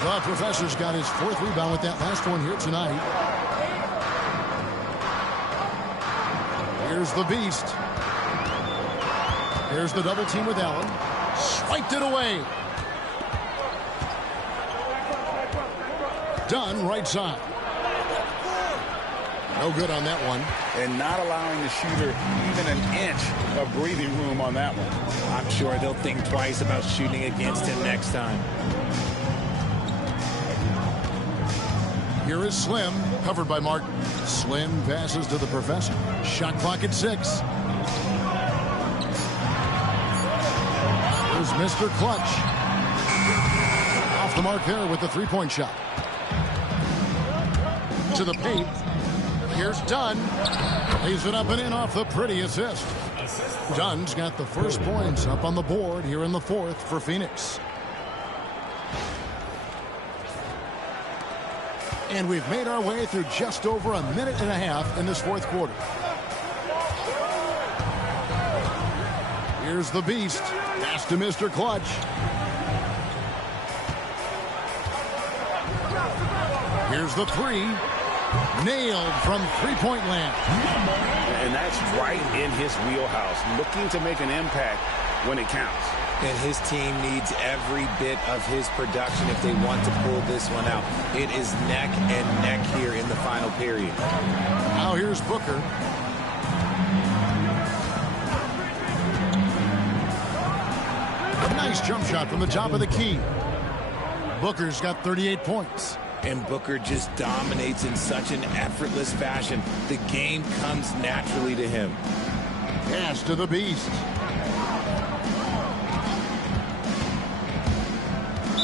The Professor's got his 4th rebound with that last one here tonight. Here's the Beast. Here's the double team with Allen. Swiped it away. Dunn, right side. No good on that one. And not allowing the shooter even an inch of breathing room on that one. I'm sure they'll think twice about shooting against him next time. Here is Slim, covered by Martin. Slim passes to the Professor. Shot clock at 6. Here's Mr. Clutch. Off the mark there with the 3-point shot. To the paint. Here's Dunn. Lays it up and in off the pretty assist. Dunn's got the first points up on the board here in the 4th for Phoenix. And we've made our way through just over a minute and a half in this 4th quarter. Here's the Beast. Pass to Mr. Clutch. Here's the 3. Nailed from 3-point land. And that's right in his wheelhouse. Looking to make an impact when it counts. And his team needs every bit of his production if they want to pull this one out. It is neck and neck here in the final period. Now here's Booker. A nice jump shot from the top of the key. Booker's got 38 points. And Booker just dominates in such an effortless fashion. The game comes naturally to him. Pass to the Beast.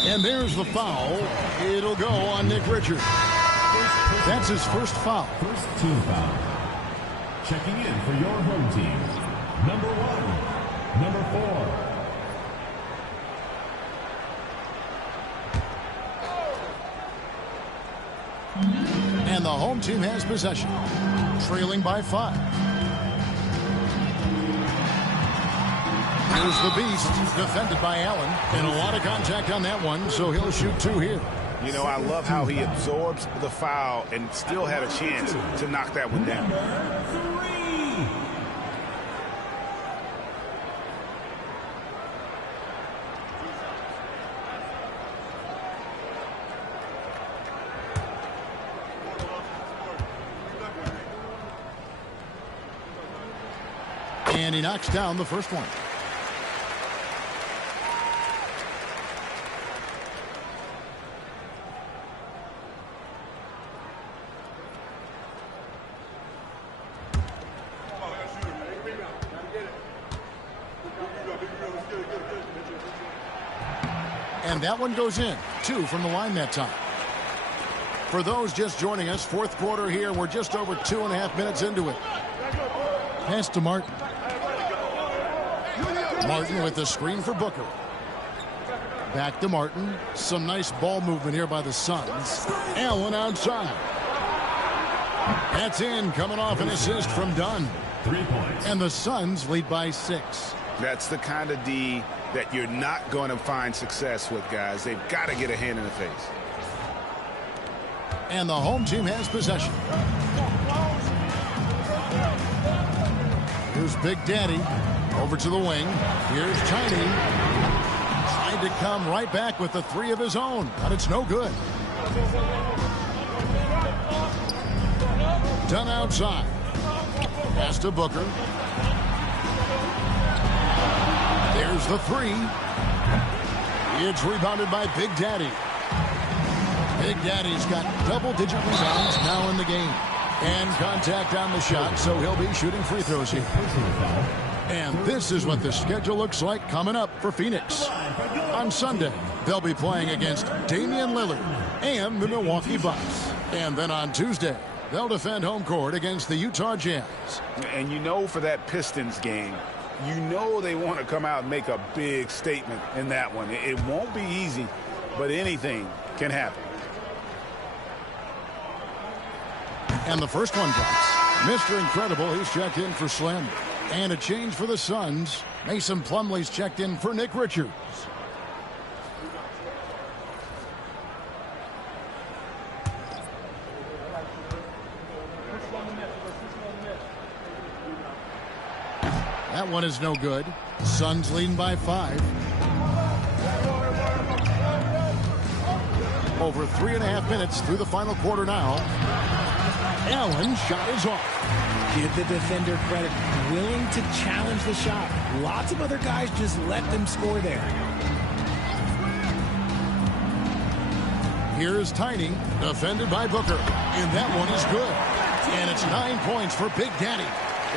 And there's the foul. It'll go on Nick Richards. That's his first foul. First team foul. Checking in for your home team. Number 1, number 4. And the home team has possession, trailing by 5. Here's the Beast, defended by Allen. And a lot of contact on that one, so he'll shoot 2 here. You know, I love how he absorbs the foul and still had a chance to knock that one down. And he knocks down the first one. And that one goes in. 2 from the line that time. For those just joining us, fourth quarter here. We're just over 2.5 minutes into it. Pass to Martin. Martin with the screen for Booker. Back to Martin. Some nice ball movement here by the Suns. Allen outside. That's in, coming off an assist from Dunn. 3 points. And the Suns lead by 6. That's the kind of D that you're not going to find success with, guys. They've got to get a hand in the face. And the home team has possession. Here's Big Daddy. Over to the wing. Here's Tiny. Tried to come right back with the 3 of his own, but it's no good. Done outside. Pass to Booker. There's the 3. It's rebounded by Big Daddy. Big Daddy's got double-digit rebounds now in the game. And contact on the shot, so he'll be shooting free throws here. And this is what the schedule looks like coming up for Phoenix. On Sunday, they'll be playing against Damian Lillard and the Milwaukee Bucks. And then on Tuesday, they'll defend home court against the Utah Jazz. And you know, for that Pistons game, you know they want to come out and make a big statement in that one. It won't be easy, but anything can happen. And the first one drops. Mr. Incredible, he's checked in for Slim. And a change for the Suns. Mason Plumlee's checked in for Nick Richards. That one is no good. Suns leading by 5. Over 3.5 minutes through the final quarter now. Allen shot is off. Give the defender credit. Willing to challenge the shot. Lots of other guys just let them score there. Here's Tiny, defended by Booker. And that one is good. And it's 9 points for Big Daddy.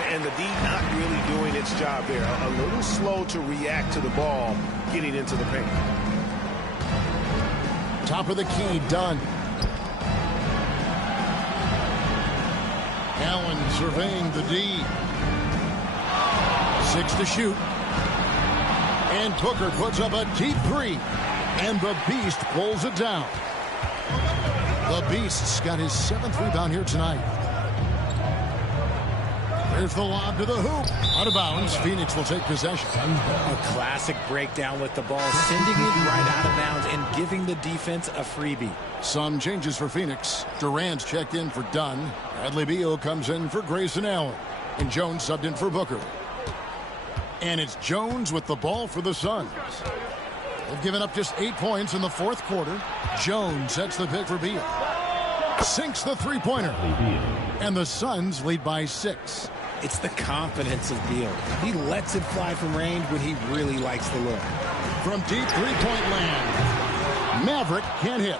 And the D not really doing its job there. A little slow to react to the ball getting into the paint. Top of the key, done. Allen surveying the D. 6 to shoot. And Booker puts up a deep 3. And the Beast pulls it down. The Beast's got his 7th rebound here tonight. There's the lob to the hoop. Out of bounds. Phoenix will take possession. A classic breakdown with the ball, sending it right out of bounds and giving the defense a freebie. Some changes for Phoenix. Durant's checked in for Dunn. Bradley Beal comes in for Grayson Allen. And Jones subbed in for Booker. And it's Jones with the ball for the Suns. They've given up just 8 points in the fourth quarter. Jones sets the pick for Beal. Sinks the three-pointer. And the Suns lead by 6. It's the confidence of Beal. He lets it fly from range when he really likes the look. From deep three-point land, Maverick can't hit.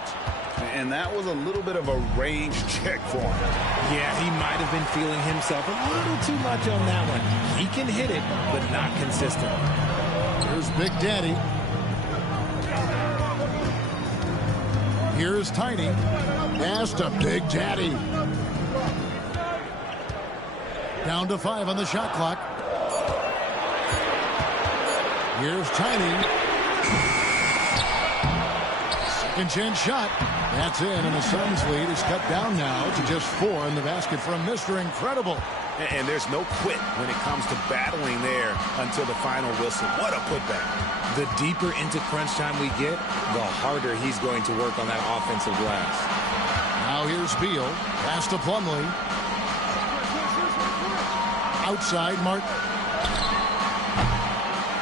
And that was a little bit of a range check for him. Yeah, he might have been feeling himself a little too much on that one. He can hit it, but not consistent. Here's Big Daddy. Here's Tiny. Pass to Big Daddy. Down to 5 on the shot clock. Here's Tiny. Second chance shot. That's in, and the Suns lead is cut down now to just 4 in the basket from Mr. Incredible. And there's no quit when it comes to battling there until the final whistle. What a putback. The deeper into crunch time we get, the harder he's going to work on that offensive glass. Now here's Beal. Pass to Plumlee. Outside, Martin.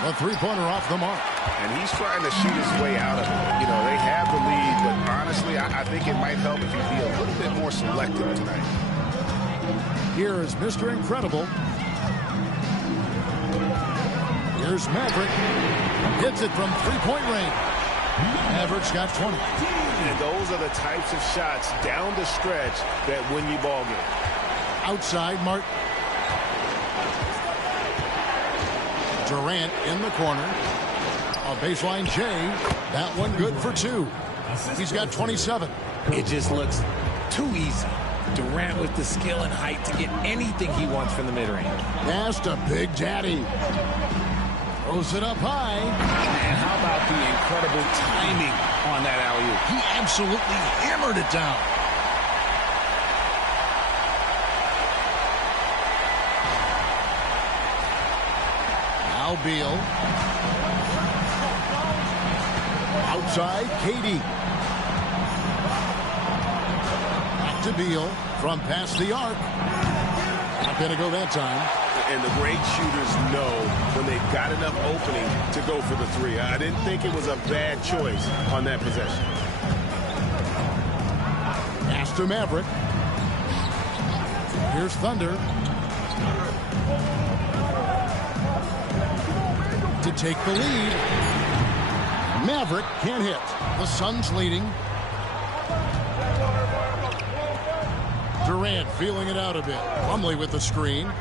The three-pointer off the mark. And he's trying to shoot his way out of it. You know, they have the lead, but honestly, I think it might help if he'd be a little bit more selective tonight. Here is Mr. Incredible. Here's Maverick. Hits it from three-point range. Maverick's got 20. And those are the types of shots down the stretch that win you ball games. Outside, Martin. Durant in the corner. A baseline J. That one good for 2. He's got 27. It just looks too easy. Durant with the skill and height to get anything he wants from the mid-range. Pass to Big Daddy. Throws it up high. And how about the incredible timing on that alley-oop? He absolutely hammered it down. Now Beal. Outside, Katie. Back to Beal from past the arc. Not going to go that time. And the great shooters know when they've got enough opening to go for the 3. I didn't think it was a bad choice on that possession. Pass to Maverick. Here's Thunder. To take the lead. Maverick can't hit. The Suns leading. Durant feeling it out a bit. Plumlee with the screen.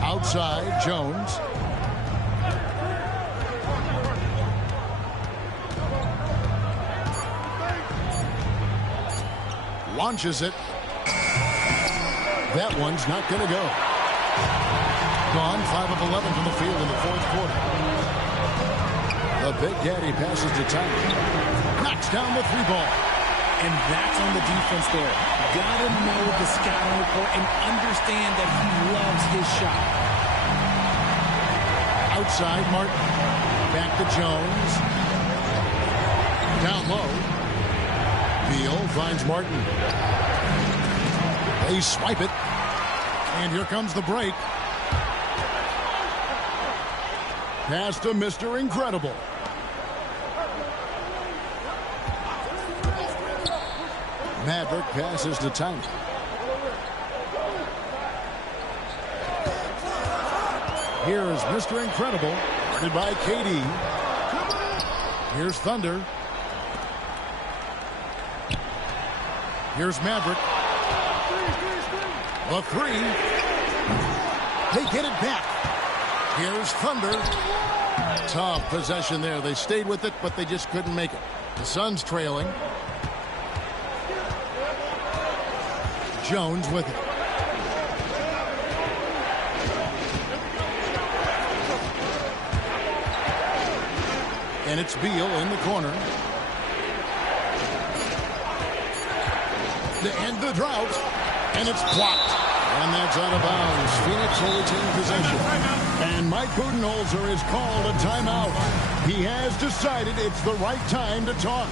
Outside, Jones. Launches it. That one's not going to go. Gone, 5 of 11 from the field in the fourth quarter. The Big Daddy passes to Tyler. Knocks down the 3-ball. And that's on the defense there. Gotta know the scouting report and understand that he loves his shot. Outside, Martin. Back to Jones. Down low. Beal finds Martin. They swipe it. And here comes the break. Pass to Mr. Incredible. Maverick passes to Tiny. Here is Mr. Incredible, guarded by KD. Here's Thunder. Here's Maverick. The 3. They get it back. Here's Thunder. Tough possession there. They stayed with it, but they just couldn't make it. The Suns trailing. Jones with it. And it's Beal in the corner. To end the drought. And it's blocked. And that's out of bounds. Phoenix will retain possession. And Mike Budenholzer has called a timeout. He has decided it's the right time to talk.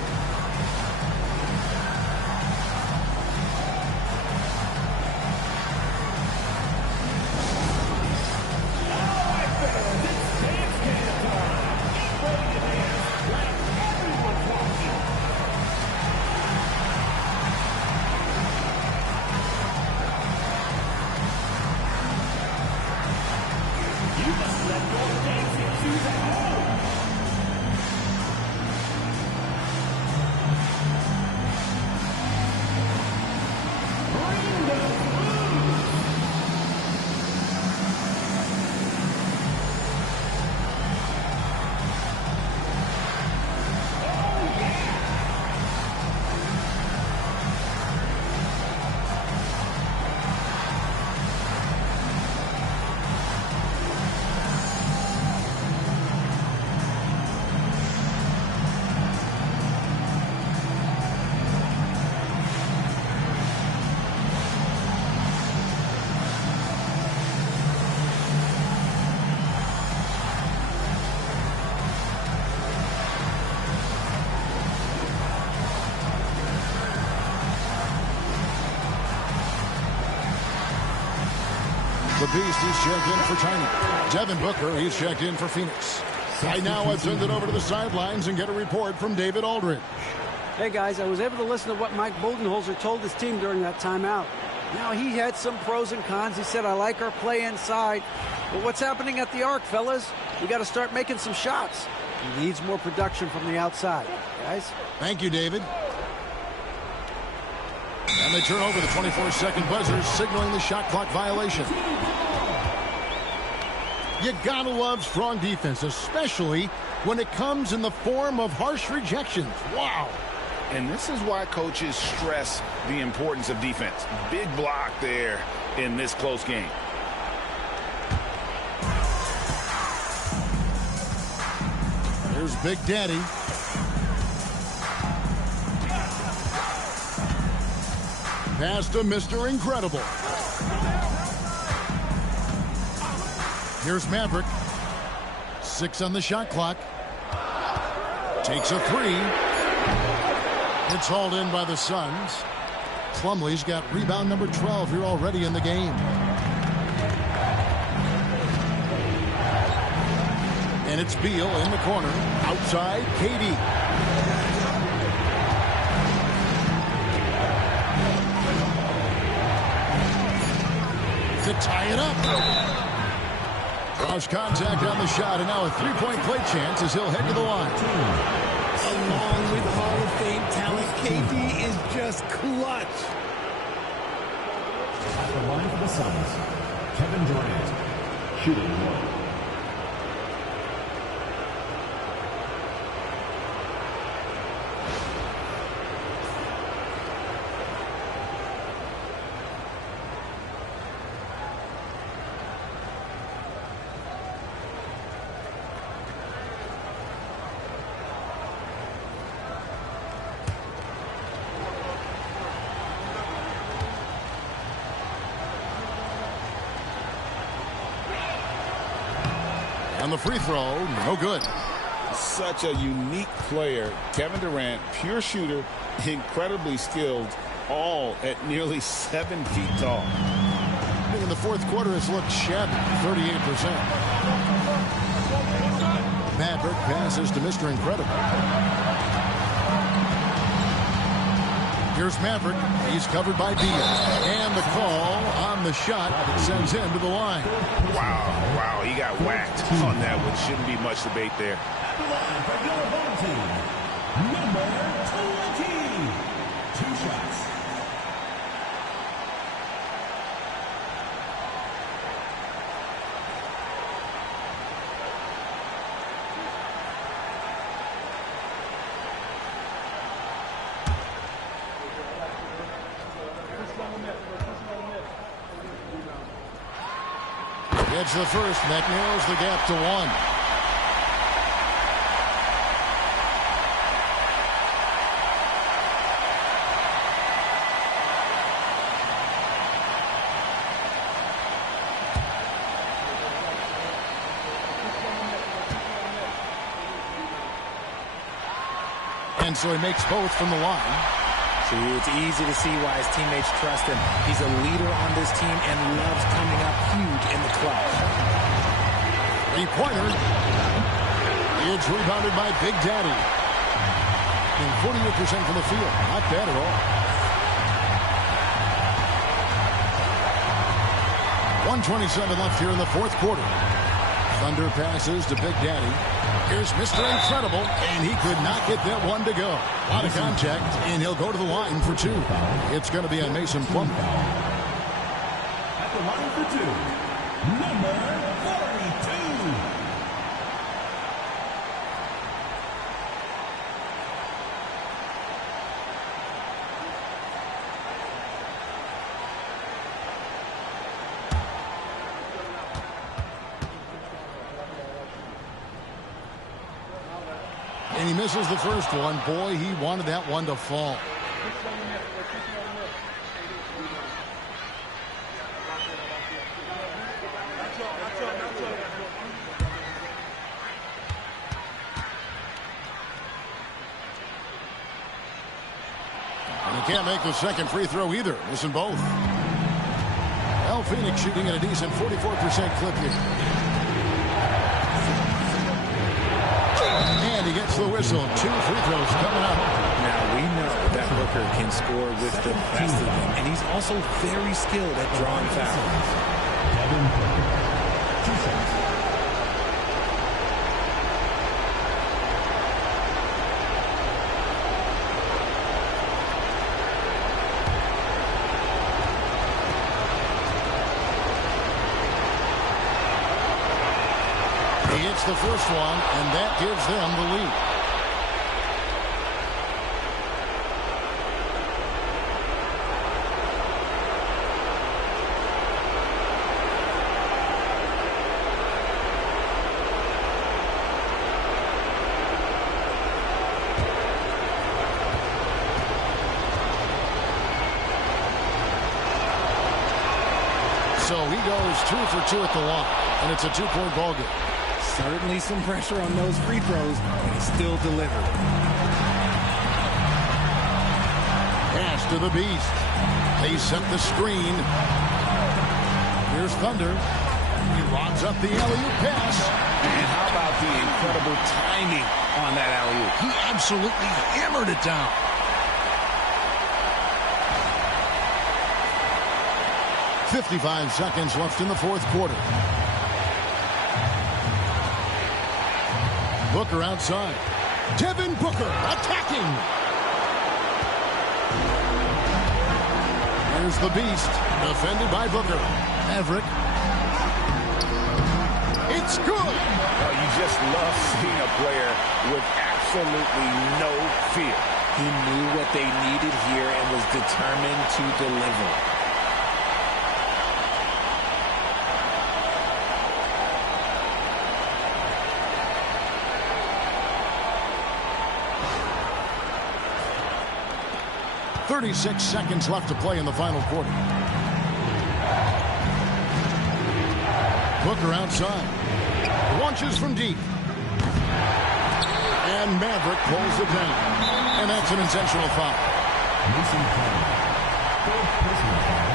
The Beast, he's checked in for Tiny. Devin Booker, he's checked in for Phoenix. Right now, I'll send it over to the sidelines and get a report from David Aldridge. Hey, guys, I was able to listen to what Mike Budenholzer told his team during that timeout. Now, he had some pros and cons. He said, I like our play inside. But what's happening at the arc, fellas? We got to start making some shots. He needs more production from the outside. Guys? Thank you, David. And they turn over the 24-second buzzer, signaling the shot clock violation. You gotta love strong defense, especially when it comes in the form of harsh rejections. Wow. And this is why coaches stress the importance of defense. Big block there in this close game. Here's Big Daddy. Pass to Mr. Incredible. Here's Maverick. 6 on the shot clock. Takes a 3. It's hauled in by the Suns. Plumlee's got rebound number 12 here already in the game. And it's Beal in the corner. Outside, KD. To tie it up. Cross contact on the shot, and now a three-point play chance as he'll head to the line. Along with Hall of Fame talent, KD is just clutch. At the line for the Suns, Kevin Durant, shooting 1. And the free throw, no good. Such a unique player. Kevin Durant, pure shooter, incredibly skilled, all at nearly 7 feet tall. In the fourth quarter, it's looked shabby, 38%. Maverick passes to Mr. Incredible. Here's Maverick. He's covered by Beal. And the call on the shot sends him to the line. Wow, he got whacked on that one. Shouldn't be much debate there. At the line for your home team, number 20. 2 shots. Gets the first, and that narrows the gap to 1. And so he makes both from the line. See, it's easy to see why his teammates trust him. He's a leader on this team and loves coming up huge in the clutch. Three-pointer. It's rebounded by Big Daddy. And 48% from the field. Not bad at all. 1:27 left here in the fourth quarter. Thunder passes to Big Daddy. Here's Mr. Incredible, and he could not get that one to go. A lot of contact, and he'll go to the line for 2. It's going to be on Mason Plumlee. At the line for 2, number 42. And he misses the first one. Boy, he wanted that one to fall. And he can't make the second free throw either. Missing both. Well, Phoenix shooting at a decent 44% clip here. And he gets the whistle. 2 free throws coming up. Now, we know that Booker can score with the best of them, and he's also very skilled at drawing fouls. Kevin Booker, 2 shots. the first one, and that gives them the lead. So he goes 2 for 2 at the line, and it's a 2-point ball game. Certainly some pressure on those free throws, but he still delivered. Pass to the Beast. They set the screen. Here's Thunder. He lobs up the alley-oop pass. And how about the incredible timing on that alley-oop? He absolutely hammered it down. .55 seconds left in the fourth quarter. Booker outside. Devin Booker attacking. There's the Beast, defended by Booker. Maverick. It's good. Well, you just love seeing a player with absolutely no fear. He knew what they needed here and was determined to deliver. .36 seconds left to play in the final quarter. Booker outside. Launches from deep. And Maverick pulls it down. And that's an intentional foul. Mason Carter. Third personal foul.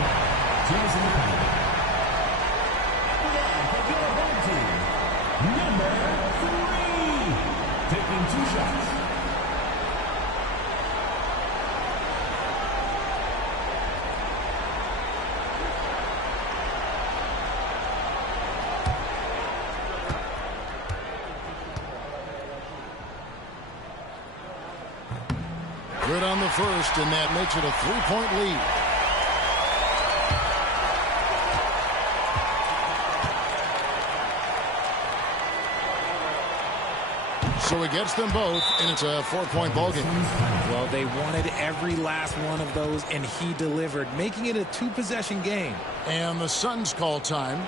Teams in the penalty. Number 3. Taking 2 shots. Good on the first, and that makes it a 3-point lead. So he gets them both, and it's a 4-point ball game. Well, they wanted every last one of those, and he delivered, making it a 2-possession game. And the Suns call time.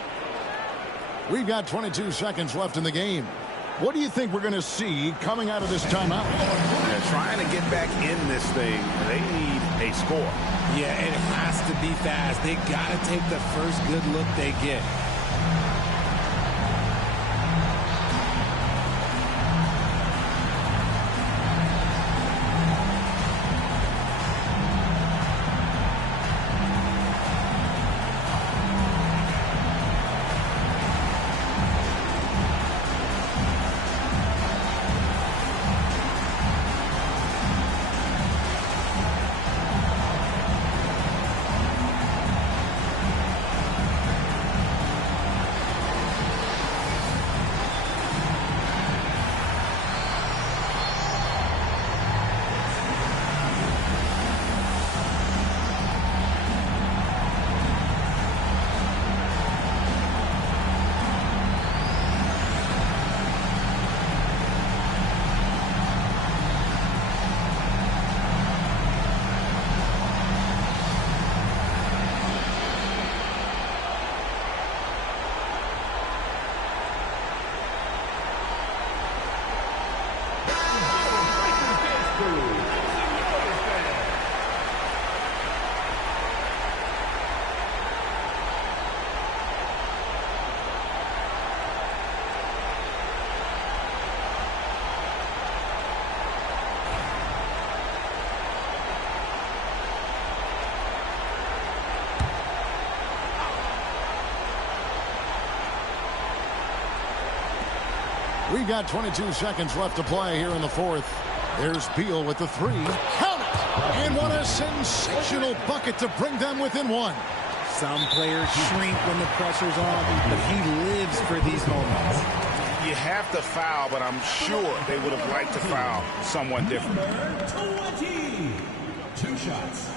We've got 22 seconds left in the game. What do you think we're going to see coming out of this timeout? They're trying to get back in this thing. They need a score. Yeah, it has to be fast. They got to take the first good look they get. We've got 22 seconds left to play here in the fourth. There's Beal with the 3. Count it! And what a sensational bucket to bring them within 1. Some players shrink when the pressure's on, but he lives for these moments. You have to foul, but I'm sure they would have liked to foul someone different. Number 20. 2 shots.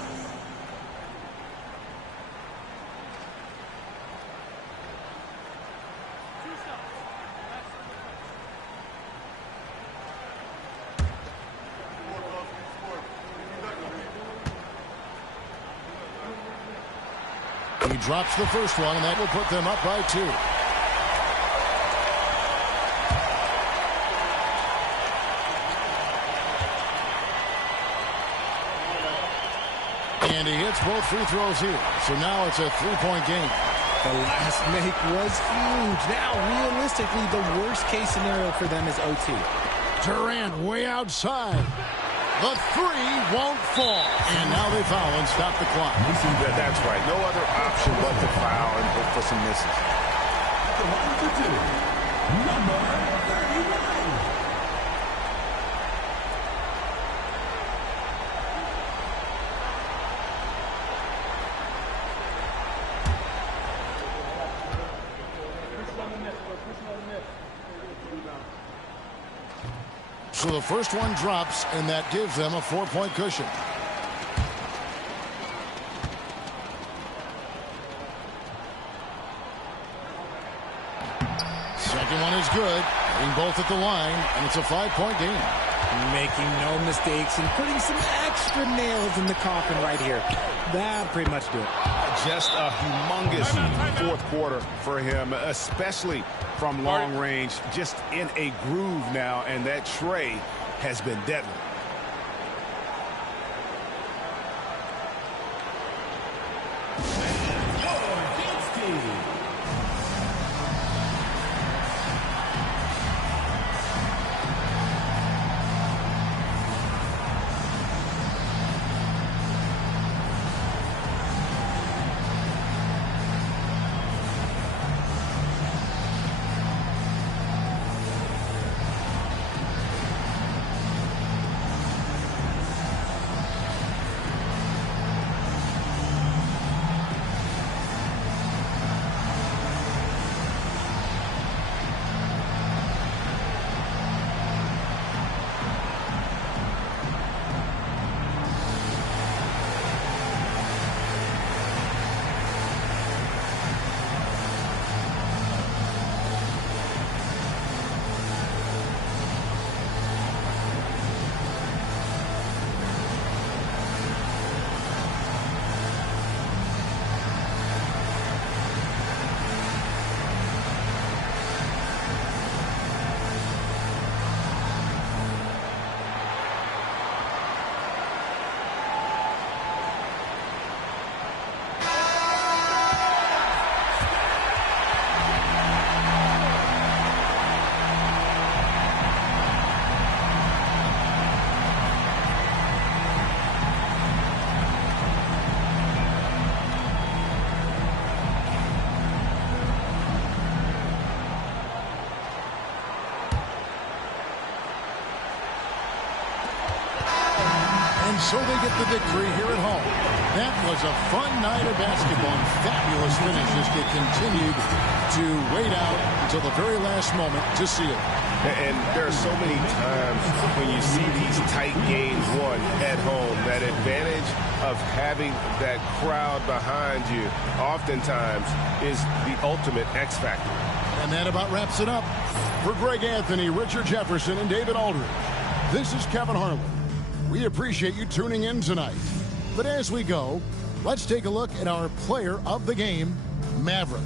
He drops the first one, and that will put them up by 2. And he hits both free throws here. So now it's a 3-point game. The last make was huge. Now, realistically, the worst-case scenario for them is OT. Durant way outside. The 3 won't fall. And now they foul and stop the clock. That's right. No other option but to foul and look for some misses. Number 39. So the first one drops, and that gives them a 4-point cushion. Second one is good. Hitting both at the line, and it's a 5-point game. Making no mistakes and putting some extra nails in the coffin right here. That'll pretty much do it. Just a humongous fourth quarter for him, especially from long range. Just in a groove now, and that tray has been deadly. And so they get the victory here at home. That was a fun night of basketball. Fabulous finishes that continued to wait out until the very last moment to seal it. And there are so many times when you see these tight games won at home, that advantage of having that crowd behind you oftentimes is the ultimate X factor. And that about wraps it up. For Greg Anthony, Richard Jefferson, and David Aldridge, this is Kevin Harlan. We appreciate you tuning in tonight. But as we go, let's take a look at our player of the game, Maverick.